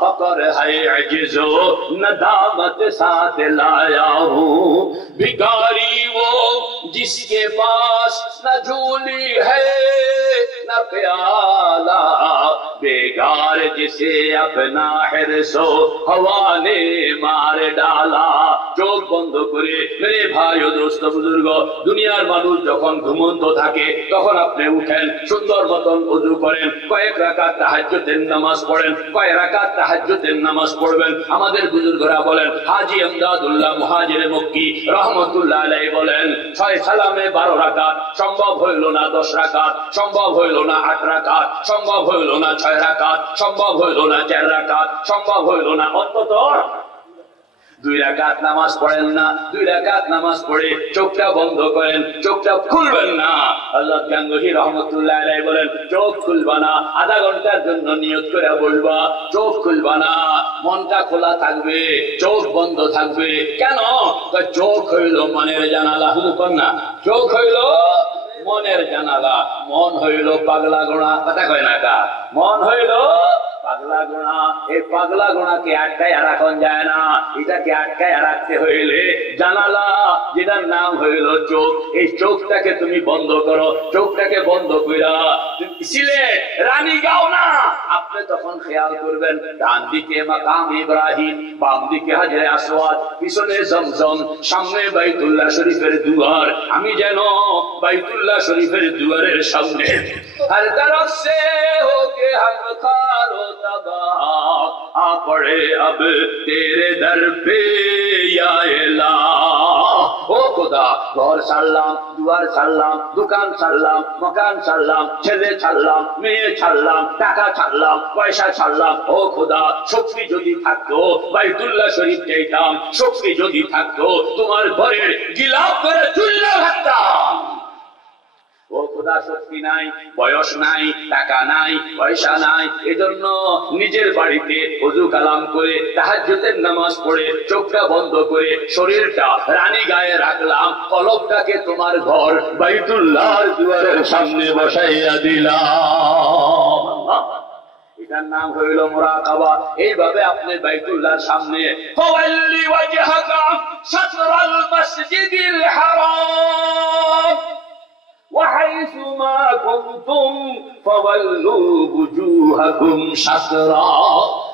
फकर है अजिजो नदामत साथ लाया हूँ। भिखारी वो जिसके पास न झूली है न प्याला, बेगार जिसे अपना हिर्सो हवा ने मार डाला। চোখ বন্ধ করে মেরে ভাই ও দোস্ত বুজুর্গ, দুনিয়ার মানুষ যখন ঘুমন্ত থাকে তখন আপনি উঠেন, সুন্দর মতন ওযু করেন, কয়েক রাকাত তাহাজ্জুদের নামাজ পড়েন, কয়েক রাকাত তাহাজ্জুদের নামাজ পড়বেন। আমাদের বুজুর্গরা বলেন, হাজী আমদাদুল্লাহ মুহাজির মক্কি রহমাতুল্লাহ আলাইহি বলেন, 6 সালামে 12 রাকাত সম্ভব হইল না, 10 রাকাত সম্ভব হইল না, 8 রাকাত সম্ভব হইল না, 6 রাকাত সম্ভব হইল না, 4 রাকাত সম্ভব হইল না, অন্তত 2 রাকাত নামাজ পড়েন না। 2 রাকাত নামাজ পড়ে চোখটা বন্ধ করেন, চোখটা খুলবেন না। হযরত গাঙ্গুহি রহমাতুল্লাহ আলাইহি বলেন, চোখ খুলবা না, আধা ঘন্টার জন্য নিয়ত করে বলবা, চোখ খুলবা না, মনটা খোলা থাকবে, চোখ বন্ধ থাকবে। কেন? চোখ হইল মনের জানালা। হুকুম না, চোখ হইল মনের জানালা। মন হইল পাগলা গোড়া। কথা কয় না কা? মন হইল পাগলা গোড়া। এই পাগলা গোড়াকে আটকায় রাখন যায় না। এটাকে আটকায় রাখতে হইলে জানালা, যেটার নাম হইল চোখ, এই চোখটাকে তুমি বন্ধ করো। চোখটাকে বন্ধ কইরা সিলেট রানীগাঁও না, আপনি তখন খেয়াল করবেন ডান দিকে মাকাম ইব্রাহিম, বাম দিকে হাজরে আসওয়াদ, পিছনে জমজম, সামনে বাইতুল্লাহ শরীফের দুয়ার। আমি যেন বাইতুল্লাহ শরীফের দুয়ারের সামনে हर तरफ से होके हम खारो तबाह आ पड़े अब तेरे दर पे या इलाह। ও খোদা, ঘর ছাড়লাম, দুয়ার ছাড়লাম, দোকান ছাড়লাম, মকান ছাড়লাম, ছেলে ছাড়লাম, মেয়ে ছাড়লাম, টাকা ছাড়লাম, পয়সা ছাড়লাম। ও খোদা, শক্তি যদি থাকতো বাইতুল্লাহ শরীফ যাইতাম, শক্তি যদি থাকতো তোমার ঘরের গিলাফ করে চুল্লা ভাঙতাম। ও খোদা, শক্তি নাই, বয়স নাই, টাকা নাই, পয়সা নাই, এজন্য নিজের বাড়িতে ওযু কালাম করে তাহাজ্জুদের নামাজ পড়ে চোখটা বন্ধ করে শরীরটা রানী গায়ে রাখলাম, কলবটাকে তোমার ঘর বাইতুল্লাহর দুয়ারের সামনে বসাইয়া দিলাম। এটার নাম হইল মুরাকাবা। এইভাবে আপনি বাইতুল্লাহর সামনে ফাওয়াল্লি ওয়াজহাকা শাতরাল মসজিদিল হারাম وحيث ما كنتم فولوا وجوهكم شطرا।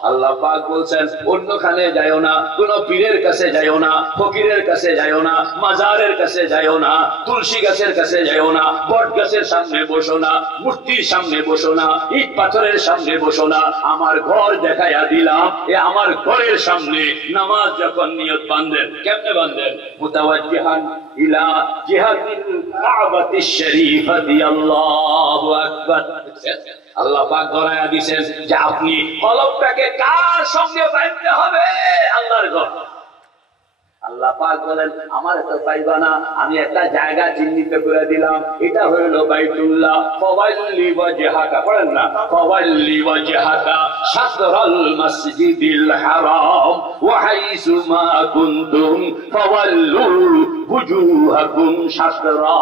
আল্লাহ পাক বলছেন, অন্যখানে যাইও না, কোন পীরের কাছে যাইও না, ফকিরের কাছে যাইও না, মাজারের কাছে যাইও না, তুলসী গাছের কাছে যাইও না, বট গাছের সামনে বসো না, মূর্তির সামনে বসো না, ইট পাথরের সামনে বসো না। আমার ঘর দেখাইয়া দিলাম, এ আমার ঘরের সামনে নামাজ যখন নিয়ত বাঁধেন, কেমনে বাঁধেন? মুতাওয়াজ্জিহান ইলা জিহাতিল কাবাতিশ শরীফাতি। আল্লাহু আকবার। আল্লাহ পাক ধরায়া দিয়েছেন যে আপনি কলবটাকে কার সঙ্গে বাঁধতে হবে? আল্লাহর ঘর। আল্লাহ পাক বলেন আমার তো পাইবা না, আমি একটা জায়গা চিহ্নিত করে দিলাম, এটা হইল বাইতুল্লাহ। ফাওয়াল্লি ওয়াজহাকা, পড়েন না, ফাওয়াল্লি ওয়াজহাকা শাতরাল মাসজিদিল হারাম ওয়া হাইসু মা কুনতুম ফাওয়াল্লু বুজুহাকুম শাতরা।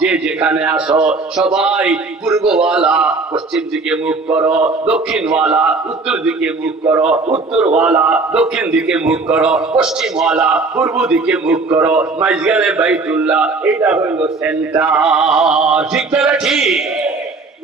যে যেখানে আসো সবাই পূর্বওয়ালা পশ্চিম দিকে মুখ করো, দক্ষিণওয়ালা উত্তর দিকে মুখ করো, উত্তরওয়ালা দক্ষিণ দিকে মুখ করো, পশ্চিমওয়ালা পূর্ব দিকে মুখ করো, মাঝখানে বাইতুল্লাহ। এটা হইল সেন্টার। ঠিক না ঠিক?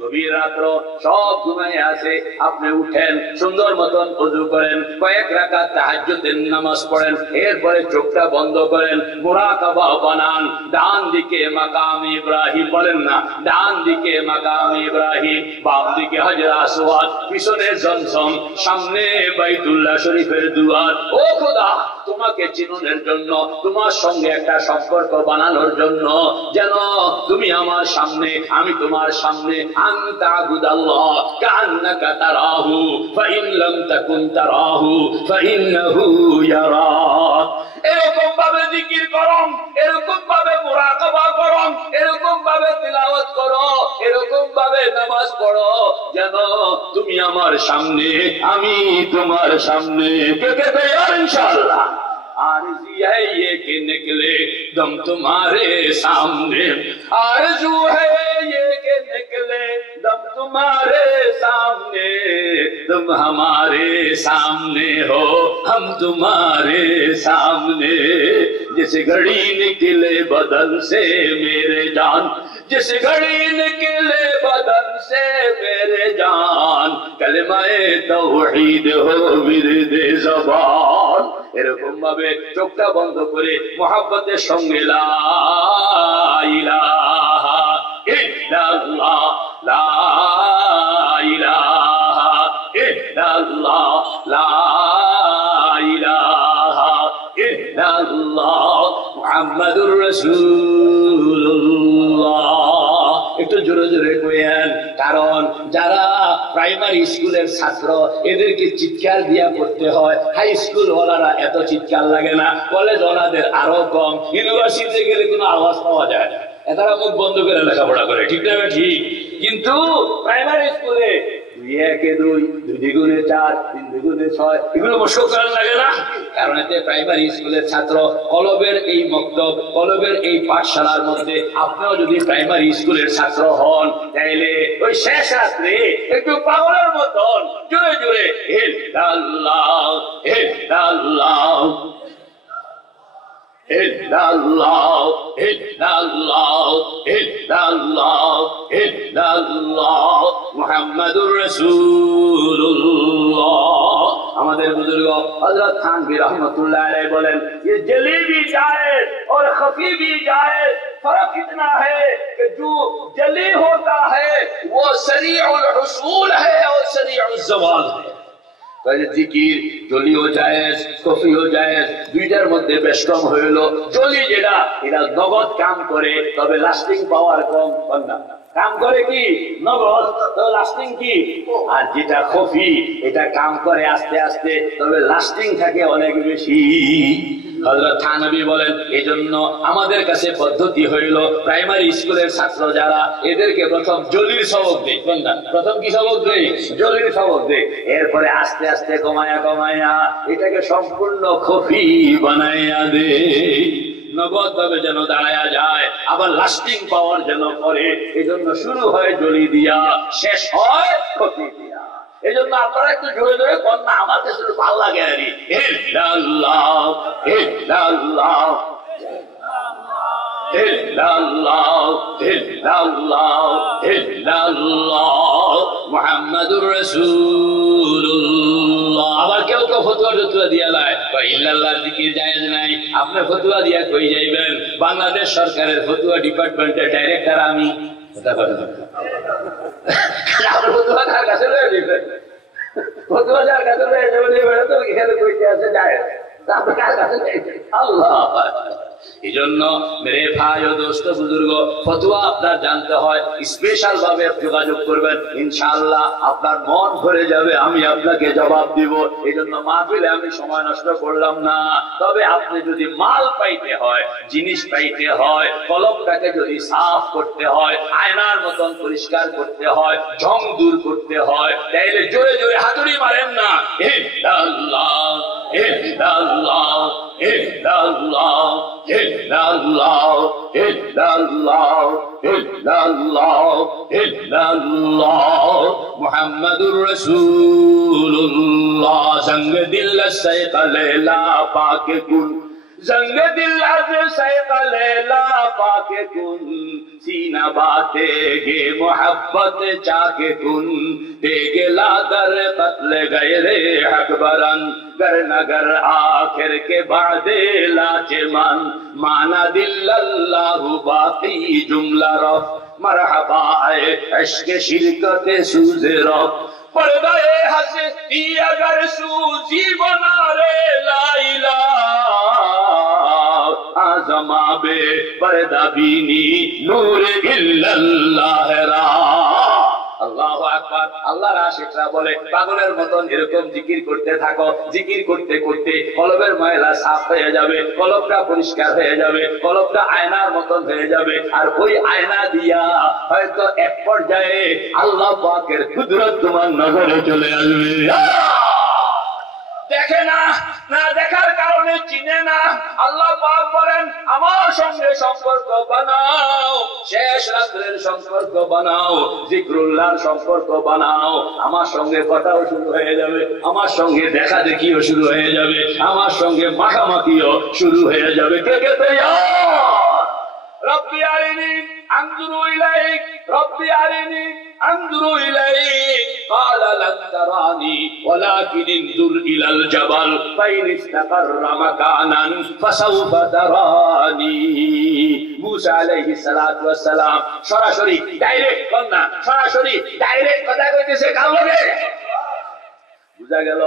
গভীর রাত্র সব ঘুমাই আছে, আপনি উঠেন, সুন্দর মতন ওযু করেন, কয়েক রাকাত তাহাজ্জুদের নামাজ পড়েন, এরপরে চোখটা বন্ধ করেন, মুরাকাবা বানান। ডান দিকে মাকাম ইব্রাহিম, বলেন না, ডান দিকে মাকাম ইব্রাহিম, বাম দিকে হাজর আসওয়াদ, পিছনে জমজম, সামনে বাইতুল্লাহ শরীফের দুয়ার। ও খোদা, তোমাকে চিননের জন্য, তোমার সঙ্গে একটা সম্পর্ক বানানোর জন্য, যেন তুমি আমার সামনে, আমি তোমার সামনে, আনতা আবুদাল্লাহ কান্নাকা তারাহু ফাইন লাম তাকুন তারাহু ফাইন্নাহু ইয়ারাক। এরকম ভাবে জিকির করো, এরকম ভাবে মুরাকাবা করো, এরকম ভাবে তিলাওয়াত করো, এরকম ভাবে নামাজ পড়ো, যেন তুমি আমার সামনে, আমি তোমার সামনে। কে কে তৈয়ার ইনশাআল্লাহ? आरज़ू है ये कि निकले दम तुम्हारे सामने, आरज़ू है ये कि निकले दम तुम्हारे सामने, तुम हमारे सामने हो, हम तुम्हारे सामने। जिस घड़ी निकले बदन से मेरे जान, जिस घड़ी निकले बदन से मेरे जान, कलमाए तौहीद हो विरदे ज़बान। এরকম ভাবে চোখটা বন্ধ করে মুহাব্বতের সঙ্গে লা ইলাহা ইল্লাল্লাহ, লা ইলাহা ইল্লাল্লাহ, লা ইলাহা ইল্লাল্লাহ মুহাম্মাদুর রাসূলুল্লাহ। একটু জোরে জোরে কইেন, কারণ যারা প্রাইমারি স্কুলের ছাত্র এদেরকে চিৎকার দিয়া পড়তে হয়, হাই স্কুল ওয়ালারা এত চিৎকার লাগে না, কলেজ ওয়ালাদের আরো কম, ইউনিভার্সিটিতে গেলে কোনো আওয়াজ পাওয়া যায় না, এরা মুখ বন্ধ করে লেখাপড়া করে। ঠিক না ঠিক? কিন্তু প্রাইমারি স্কুলে 2 একে 2, 2 দ্বিগুণে 4, 3 দ্বিগুণে 6, এগুলো মশক করা লাগে না? কারণ এতে প্রাইমারি স্কুলের ছাত্র কলবের এই মক্তব, কলবের এই পাঠশালার মধ্যে আপনিও যদি প্রাইমারি স্কুলের ছাত্র হন, তাইলে ওই শেষ রাত্রে একটু পাগলের মতন জোরে জোরে ইল্লাল্লাহ ইল্লাল্লাহ ইল্লাল্লাহ ইল্লাল্লাহ ইল্লাল্লাহ ইল্লাল্লাহ মুহাম্মাদুর রাসূলুল্লাহ। আমাদের বুজুর্গ হযরত থানভী রাহমাতুল্লাহ আলাইহি বলেন, ये जली भी जायज और खफी भी जायज, फर्क इतना है कि जो जली होता है वो सरीउल हुसूल है और सरीउल ज़वाल है। জিকির জলিও জায়েজ, কফিও জায়েজ, দুইটার মধ্যে বেশ কম হইল। জলি যেটা, এটা নগদ কাম করে, তবে লাস্টিং পাওয়ার কম। কাম করে কি নগদ, তবে লাস্টিং কি? আর যেটা কফি, এটা কাম করে আস্তে আস্তে, তবে লাস্টিং থাকে অনেক বেশি। হযরত থানভী বলেন, এজন্য আমাদের কাছে পদ্ধতি হইল, প্রাইমারি স্কুলের ছাত্র যারা, এদেরকে প্রথম জলির সবক দেই। প্রথম কি সবক দেই? জলির সবক দেই। এরপরে আস্তে আস্তে কমায়া কমায়া এটাকে সম্পূর্ণ খফি বানাইয়া দে, নগদ ভাবে যেন দাঁড়ায়া যায়, আবার লাস্টিং পাওয়ার যেন করে। এজন্য শুরু হয় জলি দিয়া, শেষ হয় খফি দিয়া। এই জন্য আপনারা একটু জোরে জোরে কন্যা, আমার কাছে ভালো লাগে আর কি। ইল্লাল্লাহ ইল্লাল্লাহ ইল্লাল্লাহ ইল্লাল্লাহ ইল্লাল্লাহ মুহাম্মাদুর রাসূলুল্লাহ। আবার কেউ কেউ ফতোয়া টতোয়া দিয়া দেয়, ইল্লাল্লাহ জিকির জায়েজ নাই। আপনি ফতোয়া দিয়া কই যাইবেন? বাংলাদেশ সরকারের ফতোয়া ডিপার্টমেন্টের ডাইরেক্টর আমি। ফতোয়া কার কাছে লয়ে যাবেন? ফতোয়া যার কাছে লয়ে যাবেন, এবারে তো এখানে কইতে আছে জায়েজ, আপনি কার কাছে যাইবেন? আল্লাহ এজন্য মেরে ভাই ও দোস্ত বুজুর্গ, ফতোয়া আপনার জানতে হয়, স্পেশাল ভাবে যোগাযোগ করবেন, ইনশাআল্লাহ আপনার মন ভরে যাবে, আমি আপনাকে জবাব দিব। এজন্য মাহফিলে আমি সময় নষ্ট করলাম না। তবে আপনি যদি মাল পাইতে হয়, জিনিস পাইতে হয়, কলবটাকে যদি সাফ করতে হয়, আয়নার মতন পরিষ্কার করতে হয়, ঝং দূর করতে হয়, তাইলে জোরে জোরে হাতুড়ি মারেন না, ইল্লাল্লাহ ইল্লাল্লাহ ইল্লাল্লাহ ইল্লাল্লাহ ইল্লাল্লাহ ইল্লাল্লাহ ইল্লাল্লাহ মুহাম্মাদুর রাসূলুল্লাহ। জঙ্গ দিল সে কলেলা পাকে কুন, জঙ্গ দিল সে কলেলা পাকে কুন, सीना बाते गे मोहब्बत जाके कुन, देगे लादर कत्ल गए रे अकबरन, गर नगर आखिर के बादे लाचे मन, माना दिल अल्लाह बाकी जुमला रफ, मरहबा इश्क शिरकत सूज़े रफ, पर्दाए हस्ती अगर सूजी बना रे ला इलाहा आज़माबे पर्दा बीनी नूर इल्लल्लाह रा। আল্লাহু আকবার। আল্লাহর আশিকরা বলে পাগলের মতন এরকম জিকির করতে থাকো, জিকির করতে করতে কলবের ময়লা সাফ হয়ে যাবে, কলবটা পরিষ্কার হয়ে যাবে, কলবটা আয়নার মতন হয়ে যাবে। আর ওই আয়না দিয়া হয়তো এক পর্যায়ে আল্লাহ পাকের কুদরত তোমার নজরে চলে আসবে। দেখে না, না দেখার কারণে চিনে না। আল্লাহ পাক বলেন আমার সঙ্গে সম্পর্ক বানাও, শেষ রাত্রের সম্পর্ক বানাও, জিকরুল্লাহর সম্পর্ক বানাও, আমার সঙ্গে কথাও শুরু হয়ে যাবে, আমার সঙ্গে দেখা দেখিও শুরু হয়ে যাবে, আমার সঙ্গে মাখামাখিও শুরু হয়ে যাবে। কে কে তৈয়ার? রব্বি আরিনি আনজুরু ইলাইক, রব্বি আরিনি আনজুরু ইলাইক, قال لن تراني ولكن انظر إلى الجبل فإن استقر مكانا فسوف تراني। মুসা আলাইহিস সালাতু ওয়াস সালাম সরাসরি ডাইরেক্ট কন্না, সরাসরি ডাইরেক্ট কথা কইতেছে কার লগে? বুঝা গেল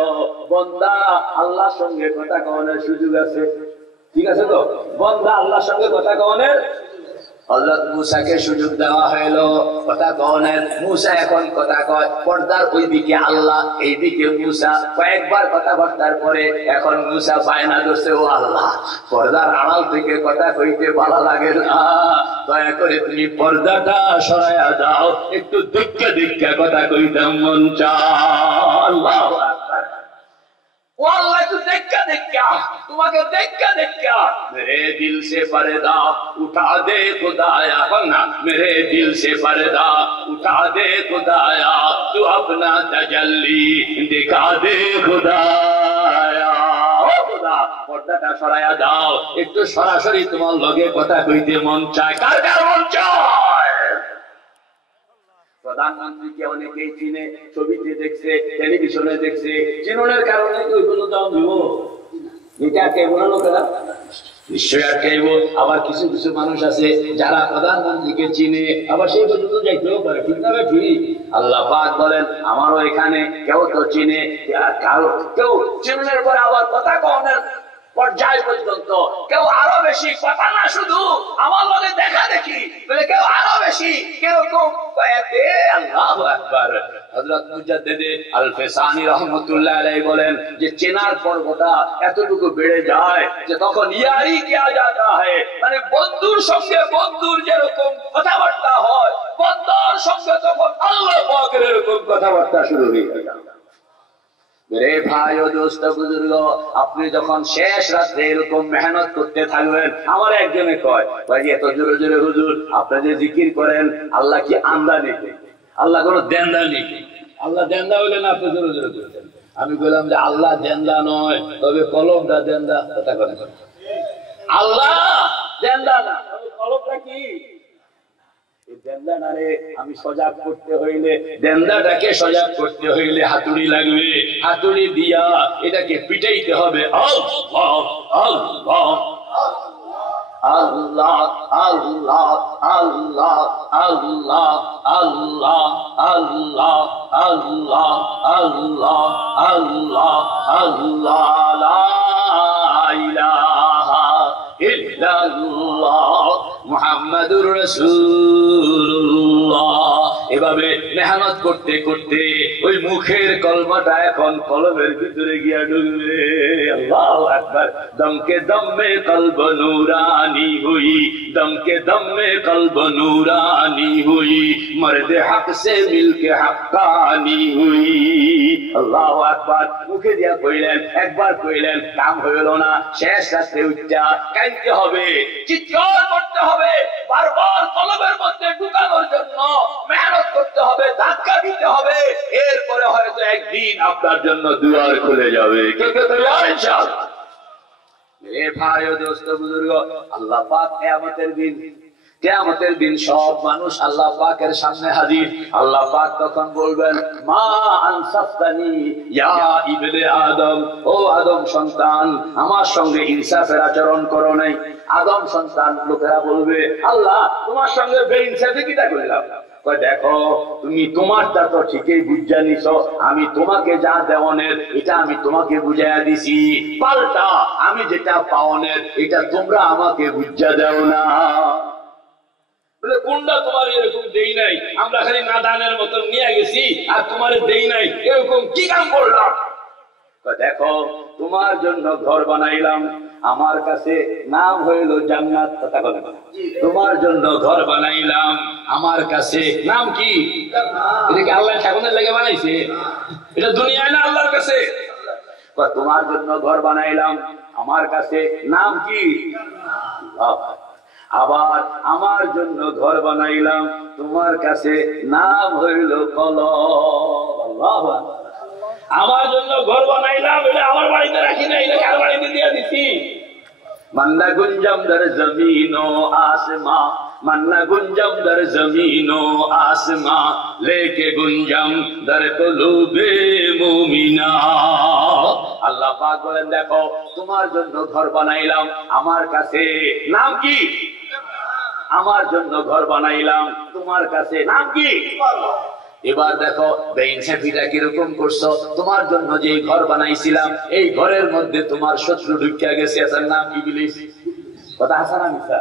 বান্দা আল্লাহর সঙ্গে কথা কওয়ার সুযোগ আছে, ঠিক আছে তো? বান্দা আল্লাহর সঙ্গে কথা কওয়ার হযরত মুসাকে সুযোগ দেওয়া হলো কথা কওয়ার। মুসা এখন কথা কয়, পর্দার ওইদিকে আল্লাহ, এইদিকে মুসা। কয়েকবার কথাবার্তার পরে এখন মুসা বায়না ধরছে, ও আল্লাহ পর্দার আড়াল থেকে কথা কইতে ভালো লাগে না, দয়া করে তুমি পর্দাটা সরাইয়া দাও, একটু দেখা দেখা কথা কইতাম মন চায়। আল্লাহু আকবার। वो अल्लाह तू देखा देखा, तुम्हारे देखा देखा, मेरे दिल से पर्दा उठा दे खुदाया, वरना मेरे दिल से पर्दा उठा दे खुदाया, तू अपना तजल्ली दिखा दे खुदाया। ओ खुदा पर्दाটা সরায়া দাও, একটু সরাসরি তোমার লগে কথা কইতে মন চায়। কার কার মন চায়? প্রধানমন্ত্রীকে অনেকেই চিনে, ছবিতে দেখছে, টেলিভিশনে দেখছে, চিননের কারণে কি ওই পর্যন্ত দিব এটা কেবল লোকেরা নিশ্চয়ই আটকাইব। আবার কিছু কিছু মানুষ আছে যারা প্রধানমন্ত্রীকে চিনে, আবার সেই পর্যন্ত যাইতেও পারে, ঠিক না ঠিক? আল্লাহ পাক বলেন আমারও এখানে কেউ তো চিনে, কেউ চিনের পরে আবার কথা কওয়ার পর্যায় পর্যন্ত, কেউ আরো বেশি কথা না শুধু আমার লগে দেখা দেখি, কেউ আরো বেশি কিরকম আল্লাহু আকবার। হযরত মুজাদ্দিদ আল-ফিসানি রাহমাতুল্লাহ আলাইহি বলেন যে চেনার পর্বটা এতটুকু বেড়ে যায় যে তখন ইয়ারি কিয়া যাতা হয়, মানে বন্ধুর সঙ্গে বন্ধুর যেরকম কথাবার্তা হয়, বন্ধুর সঙ্গে তখন আল্লাহ পাকের এরকম কথাবার্তা শুরু হয়ে যায়। मेरे भाई और दोस्त बुजुर्ग, আপনি যখন শেষ রাতে এরকম মেহনত করতে থাকবেন, আমার একজনে কয় ভাই এত জোরে জোরে হুজুর আপনি যে জিকির করেন আল্লাহ কি আন্দা নেই? আল্লাহ কোনো দেন্দা নেই? আল্লাহ দেন্দা হইলে না আপনি জোরে জোরে করতেন। আমি বললাম যে আল্লাহ দেন্দা নয়, তবে কলমটা দেন্দা। কথা কথা আল্লাহ দেন্দা না, তবে কলমটা কি? আমি সজাগ করতে হইলে, দেন্দাটাকে সজাগ করতে হইলে হাতুড়ি লাগবে, হাতুড়ি দিয়া এটাকে পিটাইতে হবে। আল্লাহ আল্লাহ আল্লাহ আল্লাহ আল্লাহ আল্লাহ আল্লাহ আল্লাহ আল্লাহ আল্লাহ আল্লাহ আল্লাহ লা ইলাহা ইল্লাল্লাহ ইল্লাল্লাহ মুহাম্মাদুর রাসূলুল্লাহ। এভাবে মেহনত করতে করতে ওই মুখের কলমাটা এখন কলমের ভিতরে গিয়া ঢুকবে। আল্লাহু আকবার। দমকে দমে কলব নূরানি হুই, দমকে দমে কলব নূরানি হুই, মর্দে হক সে মিলকে হক্কানি হুই। আল্লাহু আকবার। মুখে দিয়া কইলেন, একবার কইলেন, কাম হইল না, শেষ রাতে উঠা কাইতে হবে, চিৎকার করতে হবে, বারবার কলবের মধ্যে ঢুকানোর জন্য মেহনত করতে হবে, ধাক্কা দিতে হবে। এরপরে হয়তো একদিন আপনার জন্য দুয়ার খুলে যাবে। কে কে তৈরি ইনশাআল্লাহ? মেরে ভাই ও দোস্ত বুজুর্গ, আল্লাহ পাক কিয়ামতের দিন সব মানুষ আল্লাহ পাকের সামনে হাজির। আল্লাহ পাক তখন বলবেন, মা আনসাফতানি ইয়া ইবনে আদম, ও আদম সন্তান, আমার সঙ্গে ইনসাফের আচরণ করো নাই। আদম সন্তান লোকেরা বলবে, আল্লাহ তোমার সঙ্গে বেইনসাফি কিটা করলাম? দেখো, তুমি তোমারটা তো ঠিকই বুঝা নিছ, আমি তোমাকে যা দেওয়ানের এটা আমি তোমাকে বুঝাইয়া দিছি, পাল্টা আমি যেটা পাওয়ানের এটা তোমরা আমাকে বুঝা দেও না। কোনটা তোমার এরকম দেই নাই, আমরা খালি নাদানের মতন নিয়ে গেছি আর তোমার দেই নাই, এরকম কি কাম করলাম? দেখো, তোমার জন্য ঘর বানাইলাম, আমার কাছে নাম হইল জান্নাত। কথা বলে, তোমার জন্য ঘর বানাইলাম, আমার কাছে নাম কি? এটা কি আল্লাহ ঠাকুরের লেগে বানাইছে? এটা দুনিয়ায় না আল্লাহর কাছে? তোমার জন্য ঘর বানাইলাম, আমার কাছে নাম কি? আবার আমার জন্য ঘর বানাইলাম, তোমার কাছে নাম হইল কলম। আল্লাহু আকবার। আমার জন্য ঘর বানাইলাম, এটা আমার বাড়িতে রাখি না, এটা কার বাড়িতে দিয়ে দিছি? মান্না গুঞ্জম দর জমিনো আসমা, মান্না গুঞ্জম দর জমিনো আসমা, লেকে গুঞ্জম দর কুলুবে মুমিনা। আল্লাহ পাক বলেন, দেখো তোমার জন্য ঘর বানাইলাম, আমার কাছে নাম কি? আমার জন্য ঘর বানাইলাম, তোমার কাছে নাম কি? এবার দেখো বেইনসাফিটা কিরকম করছো। তোমার জন্য যে ঘর বানাইছিলাম, এই ঘরের মধ্যে তোমার শত্রু ঢুকিয়া গেছে, এর নাম ইবলিস। কথা আছে না মিথ্যা?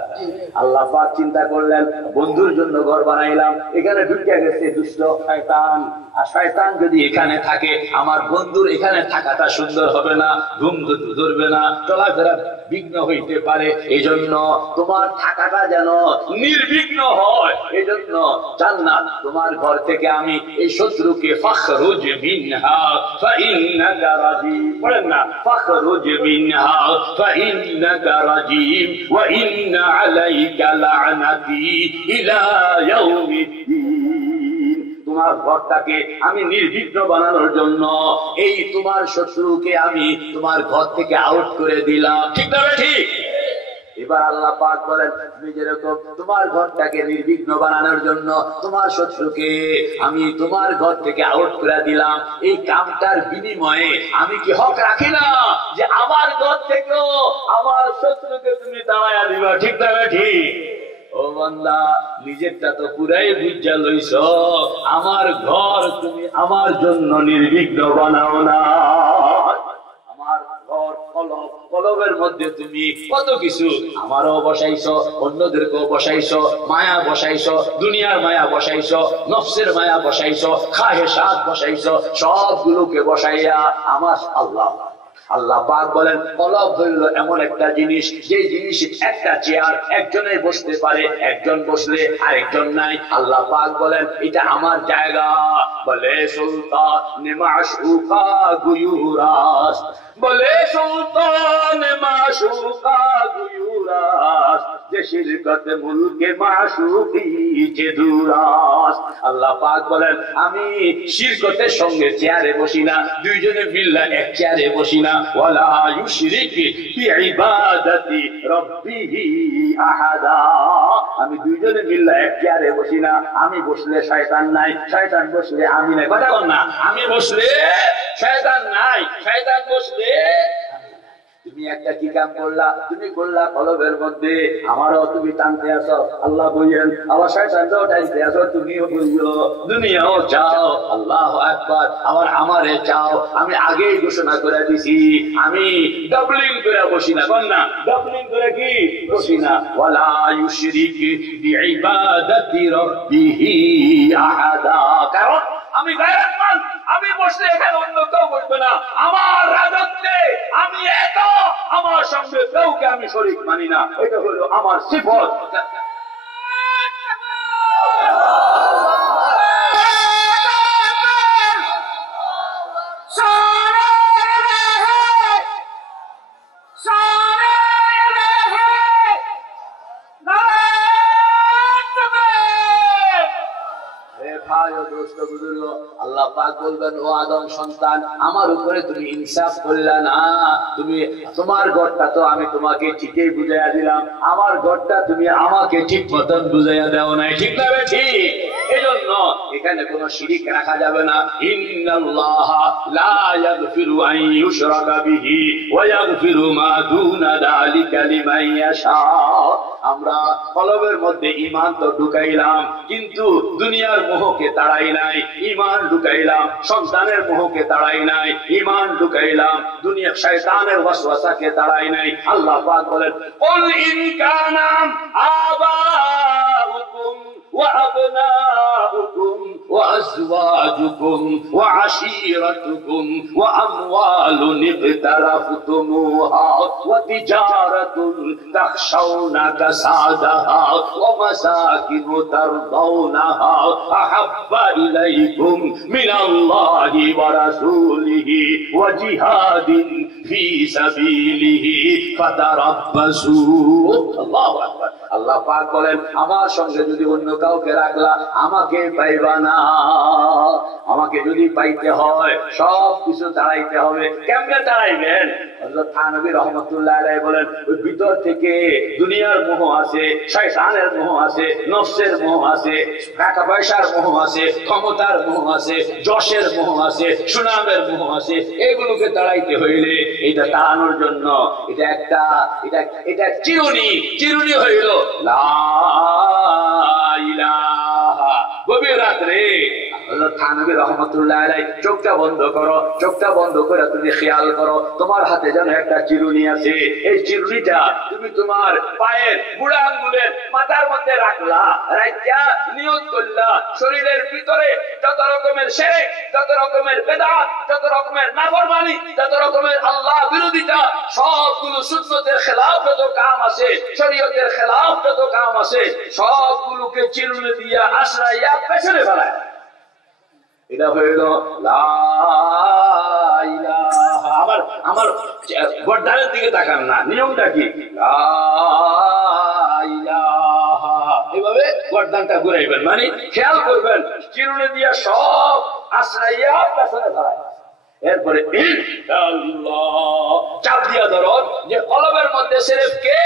আল্লাহ পাক চিন্তা করলেন, বন্ধুর জন্য ঘর বানাইলাম, এখানে ঢুকিয়া গেছে দুষ্ট শয়তান, আর শয়তান যদি এখানে থাকে, আমার বন্ধুর এখানে থাকাটা সুন্দর হবে না, ঘুম ধরবে না, চলাফেরা বিঘ্ন হইতে পারে। এই জন্য তোমার থাকাটা যেন নির্বিঘ্ন হয়, এই জন্য জান্নাত তোমার ঘর থেকে আমি এই শত্রুকে ফাখরুজ মিনহা ফাইন্নাকা রাজিম, বলেন না, ফাখরুজ মিনহা ফাইন্নাকা রাজিম ওয়া ইন্না আলাইকা লা'নাতি ইলা ইয়াউমিদ্দিন। তোমার ঘরটাকে আমি নির্বিঘ্ন বানানোর জন্য এই তোমার শত্রুকে আমি তোমার ঘর থেকে আউট করে দিলাম। ঠিক না? ঠিক। এবার আল্লাহ পাক বলেন, আমি যেরকম তোমার ঘরটাকে নির্বিঘ্ন বানানোর জন্য তোমার শত্রুকে আমি তোমার ঘর থেকে আউট করে দিলাম, এই কামটার বিনিময়ে আমি কি হক রাখি না যে আমার ঘর থেকেও আমার শত্রুকে তুমি তাড়াইয়া দিবা? ঠিক না? ঠিক। ও বান্দা, নিজেরটা তো পুরাই বুঝা লইছ, আমার ঘর তুমি আমার জন্য নির্বিঘ্ন বানাও না। আমার ঘর কলবের মধ্যে তুমি কত কিছু আমারও বসাইছো, অন্যদেরকেও বসাইছো, মায়া বসাইছো, দুনিয়ার মায়া বসাইছো, নফসের মায়া বসাইছো, খাহেসাত বসাইছো, সবগুলোকে বসাইয়া আমার আল্লাহ পাক বলেন, কলব হইল এমন একটা জিনিস, যে জিনিস একটা চেয়ার একজনে বসতে পারে, একজন বসলে আরেকজন নাই। আল্লাহ পাক বলেন, এটা আমার জায়গা। বলে সুলতান মাশউকা গুয়ুরাস, বলে সুলতান মাশউকা গুয়ুরাস, যে শিরকত মুলকে মাশউকি যে দুরাস। আল্লাহ পাক বলেন, আমি শিরকতের সঙ্গে চেয়ারে বসি না, দুইজনে মিল্লা এক চেয়ারে বসি না। ওয়ালা ইউশরিক বিইবাদাতি রাব্বিহি আহাদা, আমি দুইজনে মিল্লা এক চেয়ারে বসি না। আমি বসলে শয়তান নাই, শয়তান বসলে আমি নাই। কথা বল না, আমি বসলে শয়তান নাই, শয়তান বসলে তুমি একটা কি কাম করলা, তুমি করলা কলবের মধ্যে আমারও তুমি টানতে আসো, আল্লাহ বললেন আবার শয়তানও টানতে আসো, তুমিও বললো দুনিয়াও চাও, আল্লাহু আকবার, আবার আমারে চাও। আমি আগেই ঘোষণা করে দিছি, আমি ডাবলিং করে বসি না, কোন না ডাবলিং করে কি বসি না। ওয়ালা ইউশরিক বিইবাদাতি রাব্বিহি আহাদা, কারণ আমি গায়রমান, আমি বসলে এখানে অন্য কেউ বসবে না, আমার রাজত্বে আমি এক, আমার সঙ্গে কাউকে আমি শরীক মানি না, এটা হলো আমার সিফত। আল্লাহ পাক বলবেন, ও আদম সন্তান, আমার উপরে তুমি ইনসাফ করলে না, তুমি তোমার ঘরটা তো আমি তোমাকে ঠিকই বুঝাইয়া দিলাম, আমার ঘরটা তুমি আমাকে ঠিক মতন বুঝাইয়া দাও নাই, ঠিক না? ঠিক। এজন্য এখানে কোনো শিরিক রাখা যাবে না। ইন্নাল্লাহা লা ইয়াগফিরু আন ইউশরাকা বিহি ওয়া ইয়াগফিরু মা দুনা যালিকা লিমান ইয়াশা। আমরা কলবের মধ্যে ঈমান তো ঢুকাইলাম, কিন্তু দুনিয়ার মোহকে তাড়াই নাই, ঈমান ঢুকাইলাম, সন্তানের মোহকে তাড়াই নাই, ঈমান ঢুকাইলাম, দুনিয়া শয়তানের ওয়াসওয়াসাকে তাড়াই নাই। আল্লাহ পাক বলেন, কুল ইন কানা আবাউকুম ওয়া আবনাউকুম ওয়া আজওয়াজুকুম ওয়া আশীরাতুকুম ওয়া আমওয়ালুন ইবতারাফতুমুহা ওয়া তিজারাতুন তাখশাউনা কাসাদাহা ওয়া মাসাকিন তারদাউনাহা আহাব্বা ইলাইকুম মিনাল্লাহি ওয়া রাসূলিহি ওয়া জিহাদিন ফি সাবিলিহি ফাতারাব্বাসু। আল্লাহু আকবার। আল্লাহ পাক বলেন, আমার সঙ্গে যদি অন্য কাউকে রাখলা আমাকে পাইবা না, আমাকে যদি পাইতে হয় সব কিছু তাড়াইতে হবে। কেমনে তাড়াইবেন? হযরত থানভী রাহমাতুল্লাহ আলাইহি বলেন, ওই ভিতর থেকে দুনিয়ার মোহ আছে, শয়তানের মোহ আছে, নফসের মোহ আছে, টাকা পয়সার মোহ আছে, ক্ষমতার মোহ আছে, যশের মোহ আছে, সুনামের মোহ আছে। এগুলোকে তাড়াইতে হইলে, এটা তাড়ানোর জন্য এটা চিরুনি, চিরুনি হইল লা ইলাহা। গভীর রাত্রে হযরত থানভী রাহমাতুল্লাহ আলাইহি চোখটা বন্ধ করো, চোখটা বন্ধ করে তুমি খেয়াল করো, তোমার হাতে যেন একটা চিরুনি আছে, এই চিরুনিটা তুমি তোমার পায়ের বুড়া আঙ্গুলের মাথার মধ্যে রাখলা, রাখিয়া নিয়ত করলা, শরীরের ভিতরে যত রকমের শিরক, যত রকমের বিদআত, যত রকমের নাফরমানি, যত রকমের আল্লাহ বিরোধিতা, সবগুলো সুন্নতের খেলাফ যত কাম আছে, শরীয়তের খেলাফ যত কাম আছে, সবগুলোকে চিরুনি দিয়া আশ্রয়া পেছনে ফেলায়। এটা হইল লা ইলাহা। আমার গর্দানের দিকে তাকান না, নিয়মটা কি? লা ইলাহা। এভাবে গর্দানটা ঘুরাইবেন, মানে খেয়াল করবেন, চিরুনি দিয়া সব আশ্রয়া পেছনে ফেলায়। এরপরে ইনশাআল্লাহ চাপ দিয়া ধরো যে কলবের মধ্যে সিরেফ কে।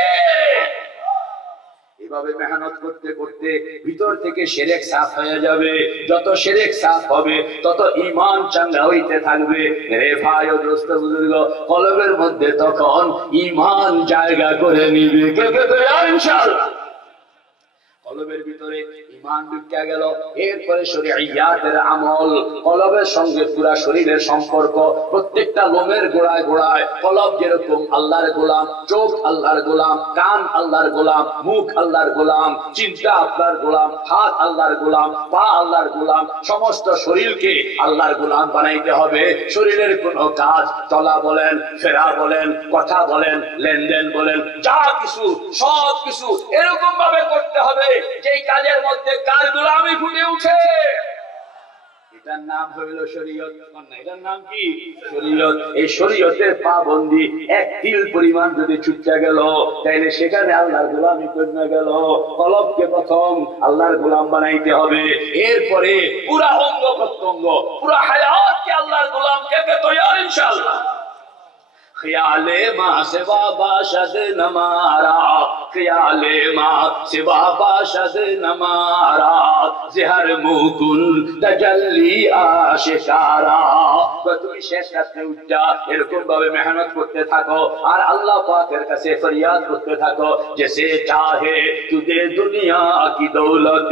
এভাবে মেহনত করতে করতে ভিতর থেকে শিরক সাফ হয়ে যাবে। যত শিরক সাফ হবে তত ঈমান চাঙ্গা হইতে থাকবে। রে ভাই ও দোস্ত বুজুর্গ, কলবের মধ্যে তখন ঈমান জায়গা করে নিবে। কে কে তৈরি ইনশাআল্লাহ? কলবের ভিতরে ঈমান ঢুকে গেল, এরপরে শরীয়তের আমল, কলবের সঙ্গে পুরা শরীরের সম্পর্ক, প্রত্যেকটা লোমের গোড়ায় গোড়ায় কলব যেরকম আল্লাহর গোলাম, চোখ আল্লাহর গোলাম, কান আল্লাহর গোলাম, মুখ আল্লাহর গোলাম, চিন্তা আল্লাহর গোলাম, হাত আল্লাহর গোলাম, পা আল্লাহর গোলাম, সমস্ত শরীরকে আল্লাহর গোলাম বানাইতে হবে। শরীরের কোনো কাজ, চলা বলেন, ফেরা বলেন, কথা বলেন, লেনদেন বলেন, যা কিছু সব কিছু এরকম ভাবে করতে হবে যেই কাজের মধ্যে কার গোলামি ফুটে উঠে। এটার নাম হইল শরীয়ত। এটার নাম কি? শরীয়ত। এই শরীয়তের পাবন্দি এক তিল পরিমাণ যদি ছুটে গেল, তাইলে সেখানে আল্লাহর গোলামি করে গেল। কলবকে প্রথম আল্লাহর গোলাম বানাইতে হবে, এরপরে পুরা অঙ্গ প্রত্যঙ্গ, পুরা হায়াতকে আল্লাহর গোলাম কে তৈরি ইনশাআল্লাহ। ख्याले माँ से बाबाशद नमारा, ख्याले माँ से बाबाशद नमारा, ज़हर मुकुन तजल्ली आशिकारा। তুমি শেষ রাতে উঠা এরকম ভাবে মেহনত করতে থাকো আর আল্লাহ পাকের কাছে ফরিয়াদ করতে থাকো, जैसे चाहे तुझे दुनिया की दौलत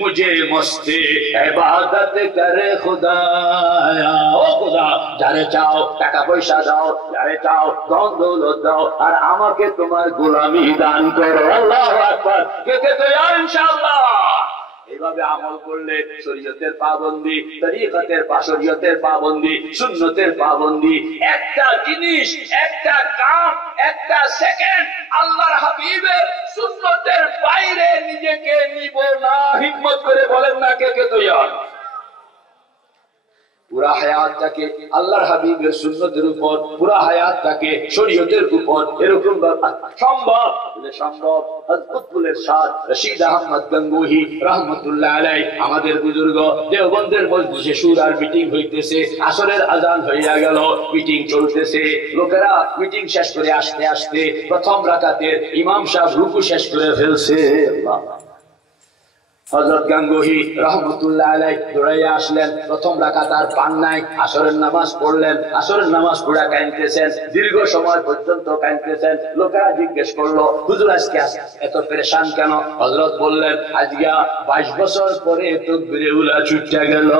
मुझे मस्ती इबादत करे खुदाया। ও খোদা, যারে চাও টাকা পয়সা দাও, যারে চাও ধন দৌলত দাও, আর আমাকে তোমার গোলামি দান করো। আল্লাহু আকবার। কে কে তৈরি ইনশাআল্লাহ? এইভাবে আমল করলে শরীয়তের পাবন্দি, তরিকতের শরীয়তের পাবন্দি, সুন্নতের পাবন্দি, একটা জিনিস, একটা কাম, একটা সেকেন্ড আল্লাহর হাবিবের সুন্নতের বাইরে নিজেকে নিব না। হিম্মত করে বলেন না কে কে তৈরি? পুরা হায়াতটাকে আল্লাহর হাবিবের সুন্নতের উপর, পুরা হায়াতটাকে শরীয়তের উপর, এরকম সম্ভব সম্ভব। কুতুবুল ইরশাদ রশিদ আহমদ গঙ্গোহী রাহমাতুল্লাহ আলাইহি, আমাদের বুজুর্গ দেওবন্দের মজলিসে শুরার মিটিং হইতেছে, আসরের আজান হইয়া গেল, মিটিং চলতেছে, লোকেরা মিটিং শেষ করে আসতে আসতে প্রথম রাকাতের ইমাম সাহেব রুকু শেষ করে ফেলছে। হযরত গাঙ্গুহি রাহমাতুল্লাহ আলাইহি দৌড়াইয়া আসলেন, প্রথম রাকাত আর পান নাই, আসরের নামাজ পড়লেন, আসরের নামাজ পড়া কাঁদতেছেন, দীর্ঘ সময় পর্যন্ত কাঁদতেছেন। লোকেরা জিজ্ঞেস করলো, হুজুর আজকে এত পেরেশান কেন? হযরত বললেন, আজকে 22 বছর পরে তাকবীরে উলা ছুটে গেল।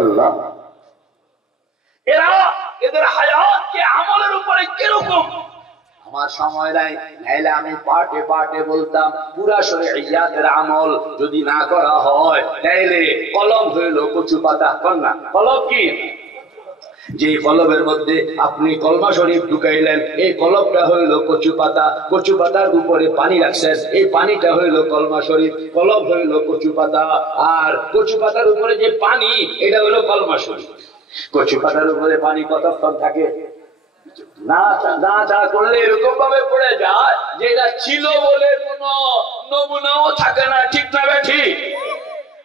আল্লাহ, এরা এদের হায়াত কি আমলের উপরে কিরকম? আমার সময় নাই, নাইলে আমি পার্টে পার্টে বলতাম। পুরা শরীয়তের আমল যদি না করা হয় তাইলে কলম হইল কচু পাতা। কন্যা কলম কি? যে কলমের মধ্যে আপনি কলমা শরীফ ঢুকাইলেন, এই কলমটা হইল কচু পাতা, কচু পাতার উপরে পানি রাখছেন, এই পানিটা হইল কলমা শরীফ, কলম হইল কচু পাতা, আর কচু পাতার উপরে যে পানি এটা হইল কলমা শরীফ। কচু পাতার উপরে পানি কতক্ষণ থাকে? না চা করলে এরকম ভাবে পড়ে যায় যে এটা ছিল বলে কোন নমুনাও থাকে না। ঠিক না ঠিক?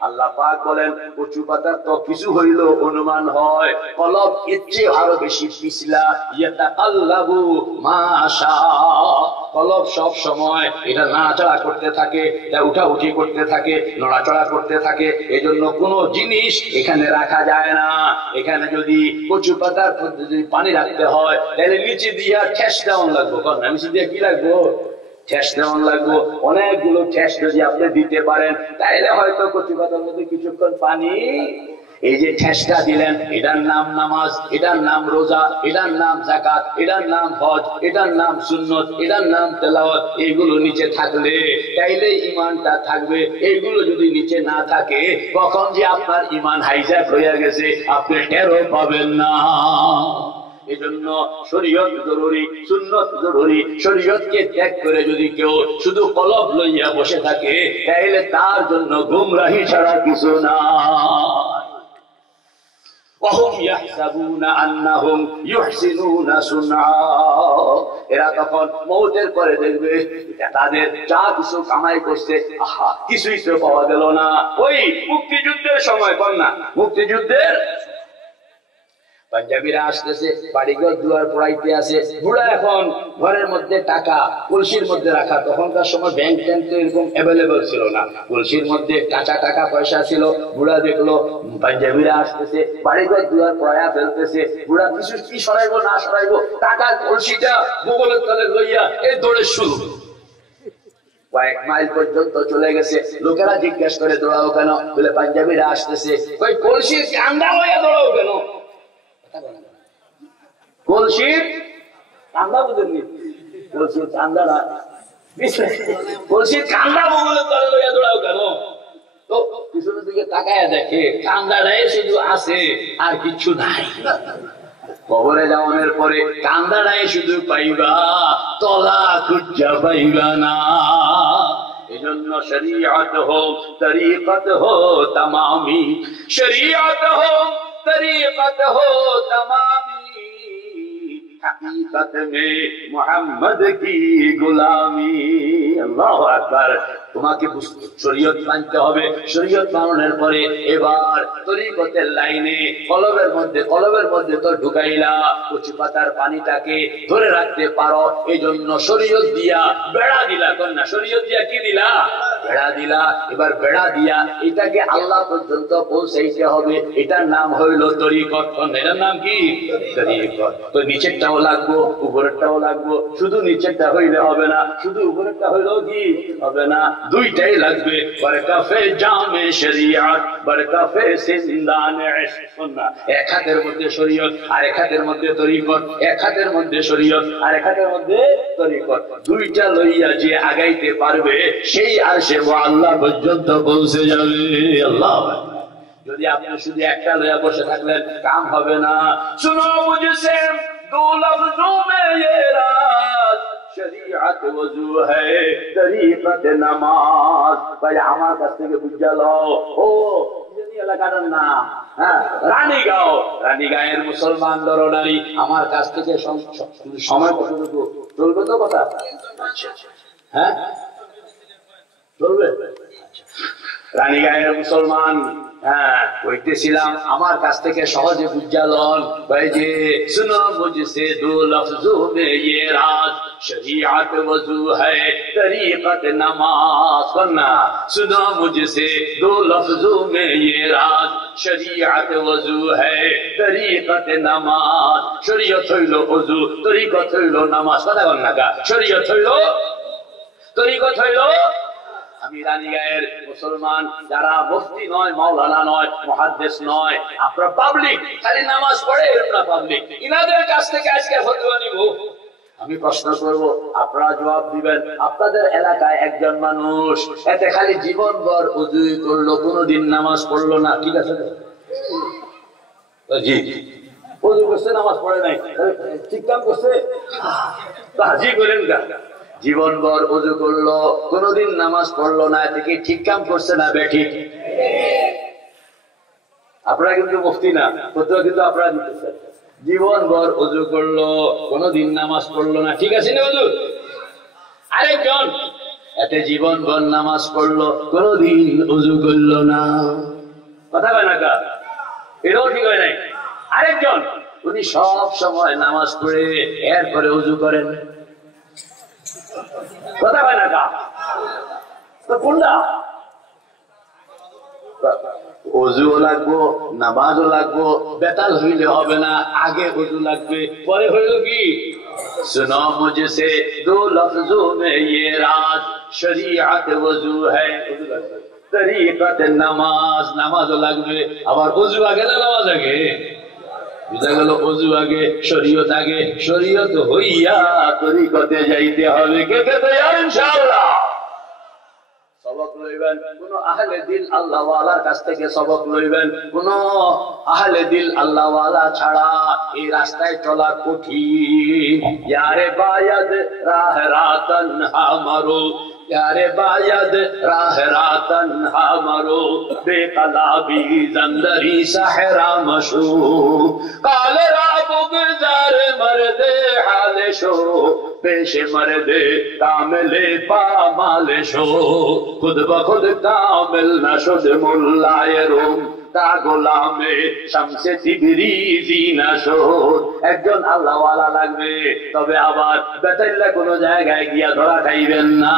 আল্লাহ পাক বলেন, কচু পাতার তো কিছু হইল অনুমান হয়, কলব এর চেয়ে আরো বেশি পিছলা। ইয়াতাকাল্লাবু মাশা, কলব সব সময় এটা নাড়াচাড়া করতে থাকে, এটা উঠাউঠি করতে থাকে, নড়াচড়া করতে থাকে। এজন্য কোনো জিনিস এখানে রাখা যায় না। এখানে যদি কচু পাতার যদি পানি রাখতে হয় তাহলে নিচে দিয়া ঠেস দেওয়ান লাগবো। কন্যা নিচে দিয়ে কি লাগবো? ঠেস দেওয়ান লাগবো। অনেকগুলো ঠেস যদি আপনি দিতে পারেন তাইলে হয়তো কচু পাতার মধ্যে কিছুক্ষণ পানি, এই যে ঠেসটা দিলেন, এটার নাম নামাজ, এটার নাম রোজা, এটার নাম যাকাত, এটার নাম হজ, এটার নাম সুন্নত, এটার নাম তেলাওয়াত। এইগুলো নিচে থাকলে তাইলে ইমানটা থাকবে। এইগুলো যদি নিচে না থাকে কখন যে আপনার ইমান হাইজ্যাক হয়ে গেছে আপনি টেরও পাবেন না। এজন্য শরীয়ত জরুরি, সুন্নত জরুরি। শরীয়তকে ত্যাগ করে যদি কেউ শুধু কলব লইয়া বসে থাকে তাহলে তার জন্য গুমরাহি ছাড়া কিছু না। এরা তখন মৌতের পরে দেখবে তাদের যা কিছু কামাই করছে, আহা কিছুই তো পাওয়া গেল না। ওই মুক্তিযুদ্ধের সময়, কন্যা মুক্তিযুদ্ধের পাঞ্জাবিরা আসতেছে, বাড়িঘর দুয়ার পড়াইতে আছে, বুড়া এখন ঘরের মধ্যে টাকা কলসির মধ্যে রাখা। তখনকার সময় ব্যাংক ট্যাঙ্ক তো এরকম অ্যাভেলেবল ছিল না, কলসির মধ্যে কাঁচা টাকা পয়সা ছিল। বুড়া দেখলো পাঞ্জাবিরা আসতেছে, বাড়িঘর দুয়ার পড়াইয়া ফেলতেছে। বুড়া কিছু কি সরাইবো না সরাইবো, টাকার কলসিটা বগলের তলে লইয়া এই দৌড়ে শুরু। কয়েক মাইল পর্যন্ত চলে গেছে। লোকেরা জিজ্ঞেস করে, দৌড়াও কেন? বলে পাঞ্জাবিরা আসতেছে। ওই কলসির কান্দা লইয়া দৌড়াও কেন? কলসির কান্দা বুঝেননি? কলসির কান্দাটা, কলসির কান্দা বগলে তলে লইয়া দৌড়াও কেন? তো পিছনের দিকে তাকায় দেখে কান্দাটাই শুধু আছে আর কিছু নাই। কবরে যাওয়ানোর পরে কান্দাটাই শুধু পাইবা, তলা খুঁজা পাইবা না। এজন্য শরীয়ত হো তরিকত হো তামামি, শরীয়ত হো तरीक़त हो तमामी, हकीकत में मोहम्मद की गुलामी। अल्लाह अकबर। তোমাকে শরীয়ত মানতে হবে। শরীয়ত মানানোর পরে এবার তরিকতের লাইনে কলবের মধ্যে তো ঢুকাইলা কচি পাতার পানিটাকে ধরে রাখতে পারো, এই জন্য শরীয়ত দিয়া বেড়া দিলা। কন্যা শরীয়ত দিয়া কি দিলা? বেড়া দিলা। এবার বেড়া দিয়া এটাকে আল্লাহ পর্যন্ত পৌঁছাইতে হবে, এটার নাম হইল তরিকত। এটার নাম কি? তরিকত। তো নিচেরটাও লাগবো, উপরেরটাও লাগবো। শুধু নিচেরটা হইলে হবে না, শুধু উপরেরটা হইলেও কি হবে না, দুইটাই লাগবে। বরকাফে জামে শরিয়ত, বরকাফে সিন্দানে ইশক। এক হাতের মধ্যে শরীয়ত আর এক হাতের মধ্যে তরিকত, এক হাতের মধ্যে শরীয়ত আর এক হাতের মধ্যে তরিকত। দুইটা লইয়া যে আগাইতে পারবে সেই আরশে আল্লাহ পর্যন্ত পৌঁছে যাবে। আল্লাহ। যদি আপনি শুধু একটা লইয়া বসে থাকলেন কাম হবে না। শুনো মুঝসে দো লফজোं में ये राज শরীয়ত ওযু है তরিকত নামাজ। ভাই আমার কাছ থেকে বুঝা লও, ও এলাকার নাম রানীগাঁও, রানীগাঁয়ের মুসলমান নরনারী আমার কাছ থেকে সময় কতটুকু চলবে? তো কথা হ্যাঁ চলবে। রানীগাঁয়ের মুসলমান কইতেছিলাম আমার কাছ থেকে সহজে বুঝালন ভাই যে শুনো মুঝসে দো লফজোं में ये राज शरीयत वजू है तरीकत नमाज। करना सुनो मुझसे दो लफ्जों में ये राज शरीयत वजू है तरीकत नमाज। शरीयत হইলো ওযু, তরিকত হইলো নামাজ। কথা বল না কা? শরীয়ত হইলো, তরিকত হইলো। আমি রানীগাঁয়ের মুসলমান যারা মুফতি নয়, মাওলানা নয়, মুহাদ্দিস নয়, আপনারা পাবলিক খালি নামাজ পড়ে এরকম না পাবলিক, ইনাদের কাছ থেকে আজকে ফতোয়া নিব। আমি প্রশ্ন করব, আপনারা জবাব দিবেন। আপনাদের এলাকায় একজন মানুষ এতে খালি জীবনভর ওযু করলো, কোনোদিন নামাজ পড়লো না, ঠিক আছে? জি, ওযু করছে নামাজ পড়ে নাই, ঠিক কাম করছে? জি বলেন না। জীবনভর ওযু করলো, কোনোদিন নামাজ পড়লো না, এতে কি ঠিক কাম করছে না বেঠিক? আপনারা কিন্তু মুফতি না, ফতোয়া কিন্তু আপনারা দিতেছেন। জীবনভর ওযু করলো, কোনোদিন নামাজ পড়লো না, ঠিক আছে না হুজুর? আরেকজন এতে জীবনভর নামাজ পড়লো, কোনোদিন ওযু করলো না, কথা বলে না কা? এটাও ঠিক হয় নাই। আরেকজন উনি সব সময় নামাজ পড়ে এরপরে ওযু করেন, কথা বলে না কা? তো কোনটা? ওযুও লাগবো, নামাজও লাগবো, বেতাল হইলে হবে না, আগে ওযু লাগবে, পরে হইল কি? सुनो मुझसे दो लफ्जों में ये राज शरीयत वजू है तरीकत नमाज। নামাজও লাগবে, আবার ওযু আগে না নামাজ আগে? বুঝা গেল? ওযু আগে, শরীয়ত আগে। শরীয়ত হইয়া তরিকতে যাইতে হবে। কে কে তৈরি ইনশাআল্লাহ? সবক লইবেন কোন আহলে দিল আল্লাহ ওয়ালার কাছ থেকে, সবক লইবেন কোন আহলে দিল আল্লাহ ওয়ালা ছাড়া এই রাস্তায় চলা কঠিন। ইয়ারে বায়াদ রাহ রাতন হামারো, यारे बायद राह रातन हामरो बेकलाबी जंदरी सहरा मशू काल राबुग जार मर्दे हाले शो पेशे मर्दे कामिले पामाले शो खुद बखुद कामिल नशुद मुल्लाए रूम ता गोलामे शमसे तिबरीजी नशोर। একজন আল্লাহ ওয়ালা লাগবে, তবে আবার বেতাইল্লা কোন জায়গায় গিয়া ধরা খাইবেন না।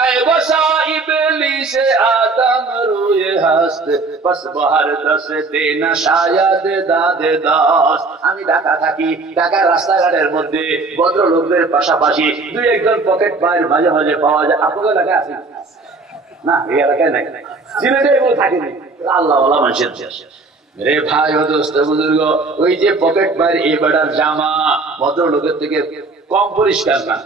ऐ बसा इबलीस आदम रोए हस्त बस बहर दस्ते ना शायद दादे दास। আমি ঢাকা থাকি, ঢাকার রাস্তাঘাটের মধ্যে ভদ্রলোকদের পাশাপাশি দুই একজন পকেট মায়ের মাঝে মাঝে পাওয়া যায়। আপনাদের এলাকায় আছে না? এই এলাকায় নাই, সিলেটে এগুলো থাকেনি। আল্লাহ ওয়ালা মানুষের রে ভাই ও দোস্ত বুজুর্গ, ওই যে পকেট মায়ের এই বেড়ার জামা ভদ্রলোকের থেকে কম পরিষ্কার না।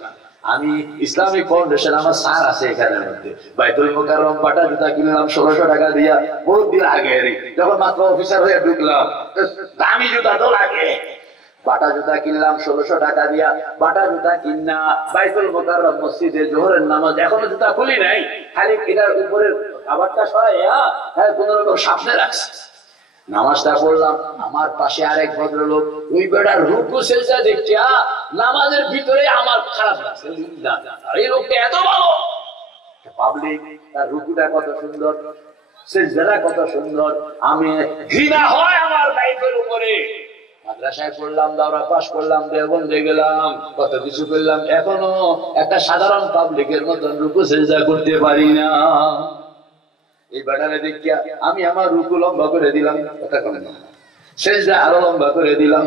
আমি ইসলামিক ফাউন্ডেশন, আমার স্যার আছে এখানের মধ্যে, বাইতুল মুকাররম পাটা জুতা কিনলাম 1600 টাকা দিয়া, বহুত দিন আগে যখন মাত্র অফিসার হয়ে ঢুকলাম। দামি জুতা তো লাগে, বাটা জুতা কিনলাম 1600 টাকা দিয়া। বাটা জুতা কিনা বাইতুল মুকাররম মসজিদে জোহরের নামাজ, এখনো জুতা খুলি নাই, খালি এটার উপরের খাবারটা সরাইয়া কোন রকম সামনে রাখছে। নামাজটা পড়লাম, আমার পাশে আরেক ভদ্রলোক, ওই বেড়ার রুকু সেজদা দেখিয়া নামাজের ভিতরে আমার খারাপ লাগছে। এই লোকটা এত ভালো, পাবলিক, তার রুকুটা কত সুন্দর, সিজদাটা কত সুন্দর। আমি ঘৃণা হয় আমার লাইফের উপরে। মাদ্রাসায় পড়লাম, দাওরা পাস করলাম, দেওবন্দে গেলাম, কত কিছু করলাম, এখনো একটা সাধারণ পাবলিকের মতন রুকু সিজদা করতে পারি না। এই ব্যাটারে দেখিয়া আমি আমার রুকু লম্বা করে দিলাম, কথা কম না, সিজদা আরো লম্বা করে দিলাম।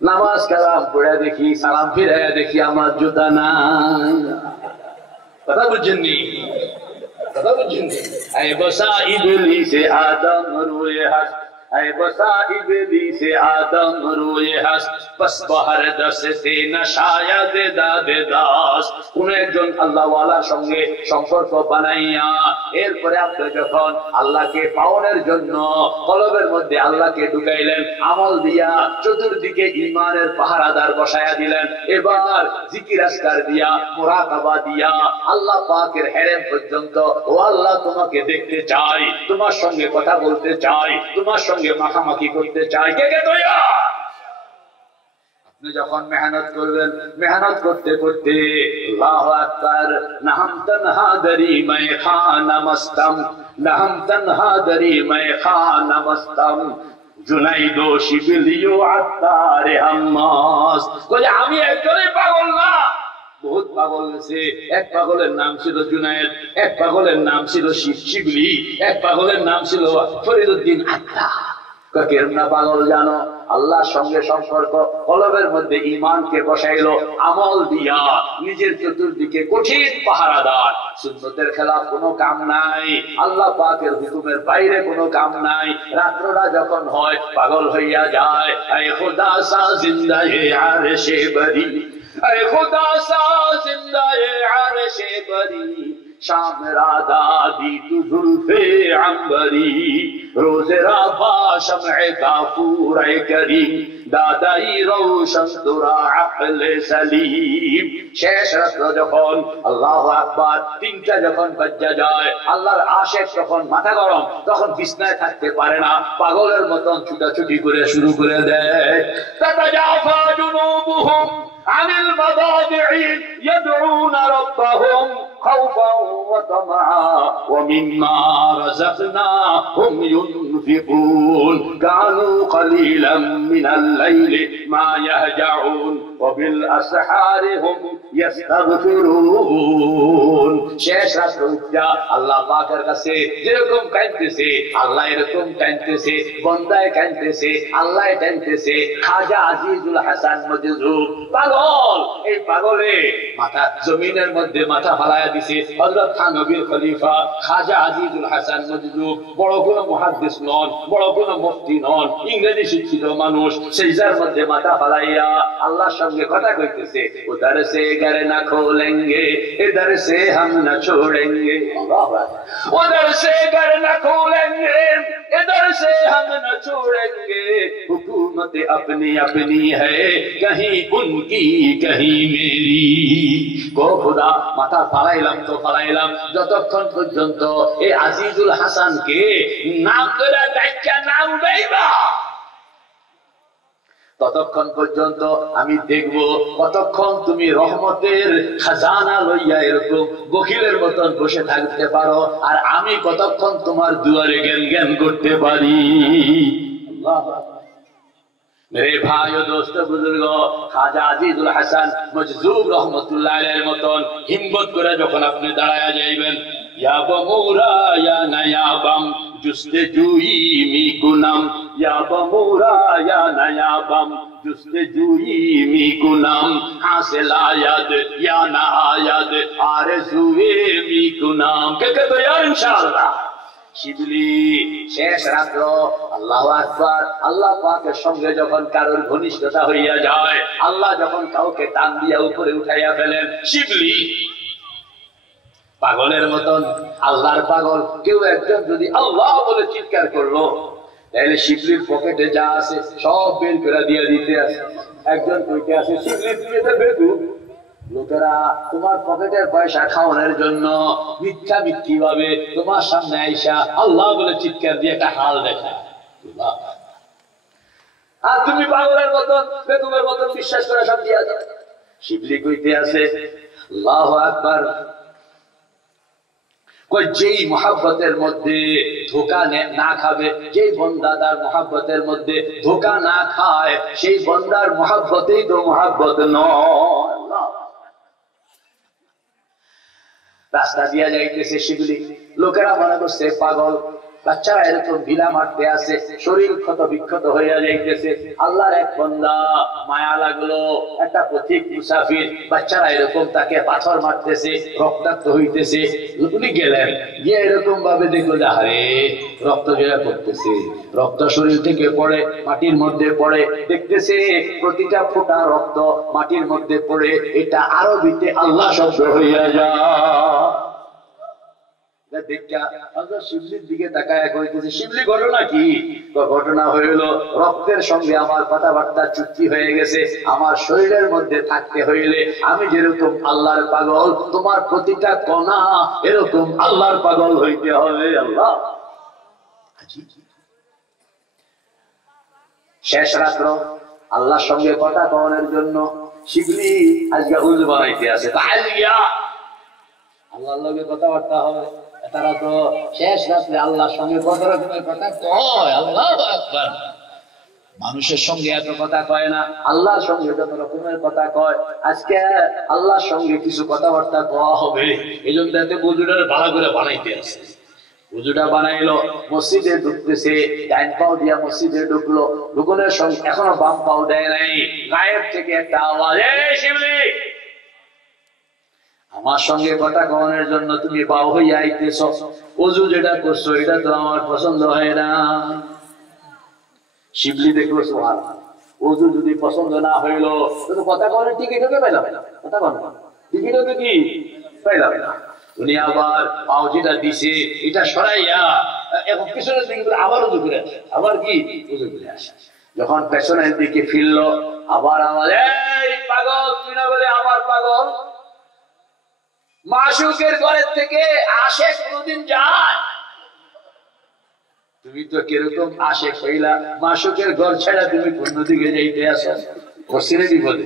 নামাজ কালাম পড়ে দেখি, সালাম ফিরাইয়া দেখি আমার জুতা নাই। কথা বুঝছেননি? কথা বুঝছেননি? আয় বসা ইবলিসে আদম রুয়ে হাস, আয় বসা ইবলিসে আদম রুয়ে হাস, বস বহর দসতে না শায়দ দাদে দাস। কোন একজন আল্লাহওয়ালার সঙ্গে সম্পর্ক বানাইয়া এরপরে আপনি যখন আল্লাহকে পাওয়ার জন্য কলবের মধ্যে আল্লাহকে ঢুকাইলেন, আমল দিয়া চতুর্দিকে ঈমানের পাহারাদার বসায়া দিলেন, এবার জিকির আজকার দিয়া, মুরাকাবা দিয়া আল্লাহ পাকের হেরেম পর্যন্ত, ও আল্লাহ তোমাকে দেখতে চাই, তোমার সঙ্গে কথা বলতে চাই, তোমার সঙ্গে মাখামাখি করতে চাই। কে কে তৈরি? আপনি যখন মেহনত করবেন, মেহনত করতে করতে আল্লাহু আকবার, নাহম তনহা দরি মে খানা মস্তম, নাহম তনহা দরি মে খানা মস্তম, জুনাইদো শিবিলিও আত্তারে হাম্মাস। বলে আমি একজনই পাগল না, বহুত পাগল গেছে। এক পাগলের নাম ছিল জুনায়েদ, এক পাগলের নাম ছিল শিবলি, এক পাগলের নাম ছিল ফরিদউদ্দিন আত্তার। কেমনা পাগল জানো? আল্লাহর সঙ্গে সম্পর্ক, কলবের মধ্যে ঈমানকে বসাইলো, আমল দিয়া নিজের চতুর্দিকে কঠিন পাহারাদার। সুন্নতের খেলাফ কোনো কাম নাই, আল্লাহ পাকের হুকুমের বাইরে কোনো কাম নাই। রাত্রটা যখন হয় পাগল হইয়া যায়, আয় খোদা সা জিন্দায়ে আরশে বরি, আয় খোদা সা জিন্দায়ে আরশে বরি, शाम रादादी तू जुल्फे अंबरी, रोजे राबा शम्ए काफूर करीम, दादाई रोशन तुरा अक्ले सलीम। শেষ রাত্র যখন আল্লাহু আকবার, তিনটা যখন বাজা যায়, আল্লাহর আশিক যখন মাথা গরম, তখন বিছনায় থাকতে পারে না, পাগলের মতন ছুটাছুটি করে শুরু করে দেয়। তাতাজাফা জুনুবুহুম আনিল মাদাজি'i ইয়াদউনা রাব্বাহুম خوفا وطمعا ومما رزقناهم ينفقون كانوا قليلا من الليل ما يهجعون وبالأسحار هم يستغفرون। শেষ রাত উঠা আল্লাহ পাকের কাছে যেরকম কাঁদতেছে, আল্লাহ এরকম কাঁদতেছে, বন্দায় কাঁদতেছে, আল্লাহ কাঁদতেছে। খাজা আজিজুল হাসান মজজুব পাগল, এই পাগলে মাথা জমিনের মধ্যে মাথা ফালায়া দিছে। হযরত থানবীর খলিফা খাজা আজিজুল হাসান মজজুব বড় কোনো মুহাদ্দিস নন, বড় কোনো মুফতি নন, ইংরেজি শিক্ষিত মানুষ, সিজদার মধ্যে মাথা ফালাইয়া আল্লাহর সঙ্গে কথা কইতেছে। উদার সে ঘর না খোলেंगे इधर से हम न छोड़ेंगे, उधर से घर न खोलेंगे इधर से हम न छोड़ेंगे, हुकूमत अपनी अपनी है कहीं उनकी कहीं मेरी। গো খোদা, মাথা ফালাইলাম তো ফালাইলাম, যতক্ষণ পর্যন্ত এই আজিজুল হাসানকে নাম ধরে ডাক্কা নাম দেইবা, ততক্ষণ পর্যন্ত আমি দেখব কতক্ষণ তুমি রহমতের খাজানা লইয়া এরকম বখিলের মতন বসে থাকতে পারো, আর আমি কতক্ষণ তোমার দুয়ারে জ্ঞান জ্ঞান করতে পারি। আল্লাহু আকবার। मेरे भाइयों दोस्तों बुजुर्गों, खाजा আজিজুল হাসান মজজুব রহমতুল্লাহ আলাইহির মতন হিম্মত করে যখন আপনি দাঁড়ায়া যাইবেন, ইয়া বমুরা ইয়া নায়াবাম জুস্তেজুই মিকুনাম, ইয়া বমুরা ইয়া নায়াবাম জুস্তেজুই মিকুনাম, হাসিল আয়াদ ইয়া না আয়াদ আরজুয়ে মিকুনাম। কে কে তো ইনশাআল্লাহ। শিবলি শেষ রাত্র আল্লাহু আকবার, আল্লাহ পাকের সঙ্গে যখন কারোর ঘনিষ্ঠতা হইয়া যায়, আল্লাহ যখন কাউকে টান দিয়া উপরে উঠাইয়া ফেলেন, শিবলি পাগলের মতন, আল্লাহর পাগল কেউ একজন যদি আল্লাহ বলে চিৎকার করলো, তাহলে শিবলির পকেটে যা আছে সব বের করে দিয়ে দিতে আছে। একজন কইতে আছে, শিবলি তুমি এটা বেকু, লোকেরা তোমার পকেটের পয়সা খাওয়ানোর জন্য মিথ্যা মিথ্যি ভাবে তোমার সামনে আইসা আল্লাহ বলে চিৎকার দিয়ে একটা হাল দেখা, আর তুমি পাগলের মতন বেকুবের মতন বিশ্বাস করে সব দিয়া যাও। শিবলি কইতে আছে, আল্লাহু আকবার, যেই মহাব্বতের মধ্যে ধোকা না খাবে, যেই বন্দা তার মহাব্বতের মধ্যে ধোকা না খায়, সেই বন্দার মহাব্বতেই তো মহাব্বত নয়। রাস্তা দিয়া যাইতেছে শিবলি, লোকেরা মনে করছে পাগল, বাচ্চারা এরকম ঢিলা মারতে আছে, শরীর ক্ষত বিক্ষত হইয়া যাইতেছে। আল্লাহর এক বান্দা মায়া লাগলো, একটা পথিক মুসাফির, বাচ্চারা এরকম তাকে পাথর মারতেছে, রক্তাক্ত হইতেছে। উনি গেলেন, গিয়ে এরকম ভাবে দেখলো যে আরে রক্ত জয়া করতেছে, রক্ত শরীর থেকে পড়ে মাটির মধ্যে পড়ে, দেখতেছে প্রতিটা ফোঁটা রক্ত মাটির মধ্যে পড়ে, এটা আরবিতে আল্লাহ শব্দ হইয়া যায়। শিবলির দিকে তাকায় কইতেছে, শিবলি ঘটনা কি? ঘটনা হইল রক্তের সঙ্গে আমার কথাবার্তা চুক্তি হয়ে গেছে, আমার শরীরের মধ্যে থাকতে হইলে আমি যেরকম আল্লাহর পাগল, তোমার প্রতিটা কণা এরকম আল্লাহর পাগল হইতে হবে। আল্লাহ শেষ রাত্র আল্লাহর সঙ্গে কথা কওয়ানোর জন্য শিবলি আজকে উজ বানাইতে আছে, আল্লাহর লগে কথাবার্তা হবে। তারা তো শেষ রাত্রে আল্লাহর সঙ্গে কত রকমের কথা কয়, আল্লাহু আকবার। মানুষের সঙ্গে এত কথা কয় না, আল্লাহর সঙ্গে যত রকমের কথা কয়। আজকে আল্লাহর সঙ্গে কিছু কথাবার্তা কওয়া হবে, এই জন্য এতে বুজুর্গের ভালো করে বানাইতে আছে। বুজুটা বানাইলো, মসজিদে ঢুকতেছে, ডাইন পাও দিয়া মসজিদে ঢুকলো, ঢুকনের সঙ্গে এখনো বাম পাও দেয় নাই, গায়েব থেকে একটা আওয়াজ, এই শিবলি আমার সঙ্গে কথা কওয়ানোর জন্য তুমি বাও হইয়া আইতেছ, ওযু যেটা করছো এটা তো আমার পছন্দ হয় না। শিবলি দেখলো সুবহানাল্লাহ, ওযু যদি পছন্দ না হইলো তো কথা কওয়ানোর টিকিট হতে পাইলাম না, কথা কন টিকিট হতে কি পাইলাম না। উনি আবার পাও যেটা দিছে এটা সরাইয়া এখন পিছনের দিকে আবার ওযু করে আসে, আবার কি ওযু করে আসে। যখন পেছনের দিকে ফিরলো আবার আমার, এই পাগল তুই না বলে আমার পাগল, মাশুকের ঘরের থেকে আশেক কোনদিন যায়? তুমি তো কিরকম আশেক হইলা, মাশুকের ঘর ছেড়া তুমি কোন দিকে যাইতে আসো? কষ্টিনে বিপদে,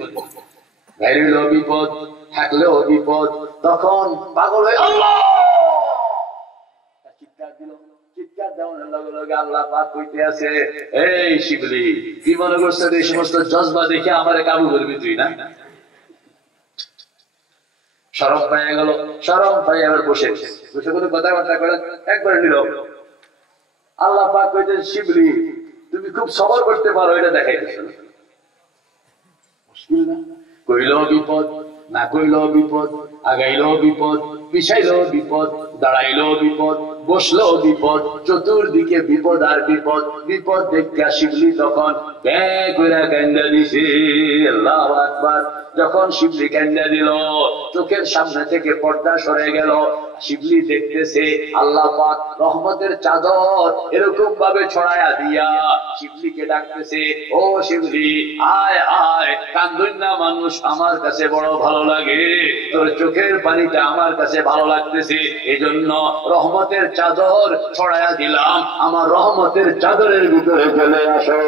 বাইরেও বিপদ, থাকলেও বিপদ। তখন পাগল হয়ে আল্লাহ চিৎকার দিল, চিৎকার দেওয়ার লগে লগে আল্লাহ পাক কইতে আছে, এই শিবলি কি মনে করছো এই সমস্ত জজবা দেখে আমারে কাবু করবি তুই না? শরম পাইয়া গেল, শরম পাইয়া আবার বসে বসে কোনো কথাবার্তা করে একবার নিল। আল্লাহ পাক কইতে, শিবলি তুমি খুব সবর করতে পারো, এটা দেখাইতেছো মুশকিল না? কইলেও বিপদ, না কইলেও বিপদ, আগাইলেও বিপদ, পিছাইলেও বিপদ, দাঁড়াইলেও বিপদ, বসলেও বিপদ, চতুর্দিকে বিপদ আর বিপদ। বিপদ দেখা শিবলি তখন ব্যাগ করে কান্দা দিছে। আল্লাহু আকবার। যখন শিবলি কান্দা দিল, চোখের সামনে থেকে পর্দা সরে গেল। শিবলি দেখতেছে আল্লাহ পাক রহমতের চাদর এরকম ভাবে ছড়ায়া দিয়া শিবলিকে ডাকতেছে, ও শিবলি আয় আয়, কান্দুন না মানুষ, আমার কাছে বড় ভালো লাগে, তোর চোখের পানিটা আমার কাছে ভালো লাগতেছে, এজন্য রহমতের চাদর ছড়ায়া দিলাম, আমার রহমতের চাদরের ভিতরে চলে আসো।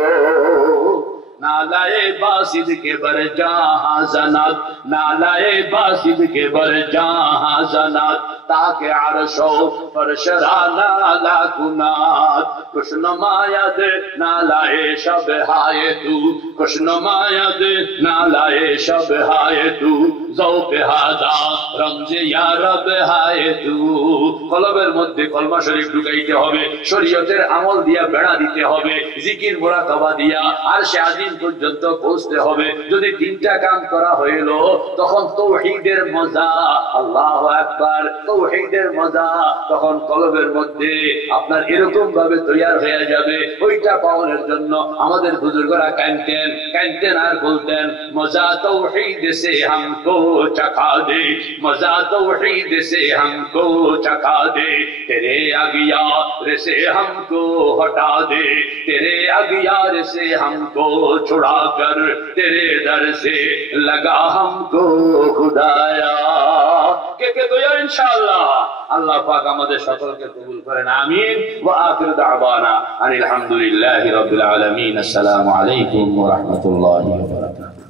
नालाए बासिद के बर जहां जनात, नालाए बासिद के बर जहां जनात, ताके अरशो पर शराना ला कुनात, खुशनुमाया दे नालाए शब हाय तू, खुशनुमाया दे नालाए शब हाय तू, ज़ौक़ हादा रमज़े या रब हाय तू। কলবের মধ্যে কলমা শরীফ ঢুকাইতে হবে, শরীয়তের আমল দিয়া বেড়া দিতে হবে, জিকির মুরাকাবা দিয়া আরশে আজিম পর্যন্ত পৌঁছতে হবে। যদি তিনটা কাম করা হইল তখন তাওহীদের মজা, আল্লাহু আকবার, তাওহীদের মজা তখন কলবের মধ্যে আপনার এরকম ভাবে তৈয়ার হয়ে যাবে। ওইটা পাওয়ার জন্য আমাদের বুজুর্গরা কাঁদতেন কাঁদতেন আর বলতেন, মজা তাওহীদ সে हमको चखा दे, मजा तौहीद से हमको चखा दे, तेरे अगियार से हमको हटा दे, तेरे अगियार से हमको छुड़ा कर तेरे दर से लगा हमको खुदाया। কে কে তো ইনশাআল্লাহ। আল্লাহ পাক আমাদের সকলকে কবুল করেন, আমিন। ওয়া আখিরু দাওয়ানা আলহামদুলিল্লাহি রাব্বিল আলামিন। আসসালামু আলাইকুম ওয়া রাহমাতুল্লাহি ওয়া বারাকাতুহু।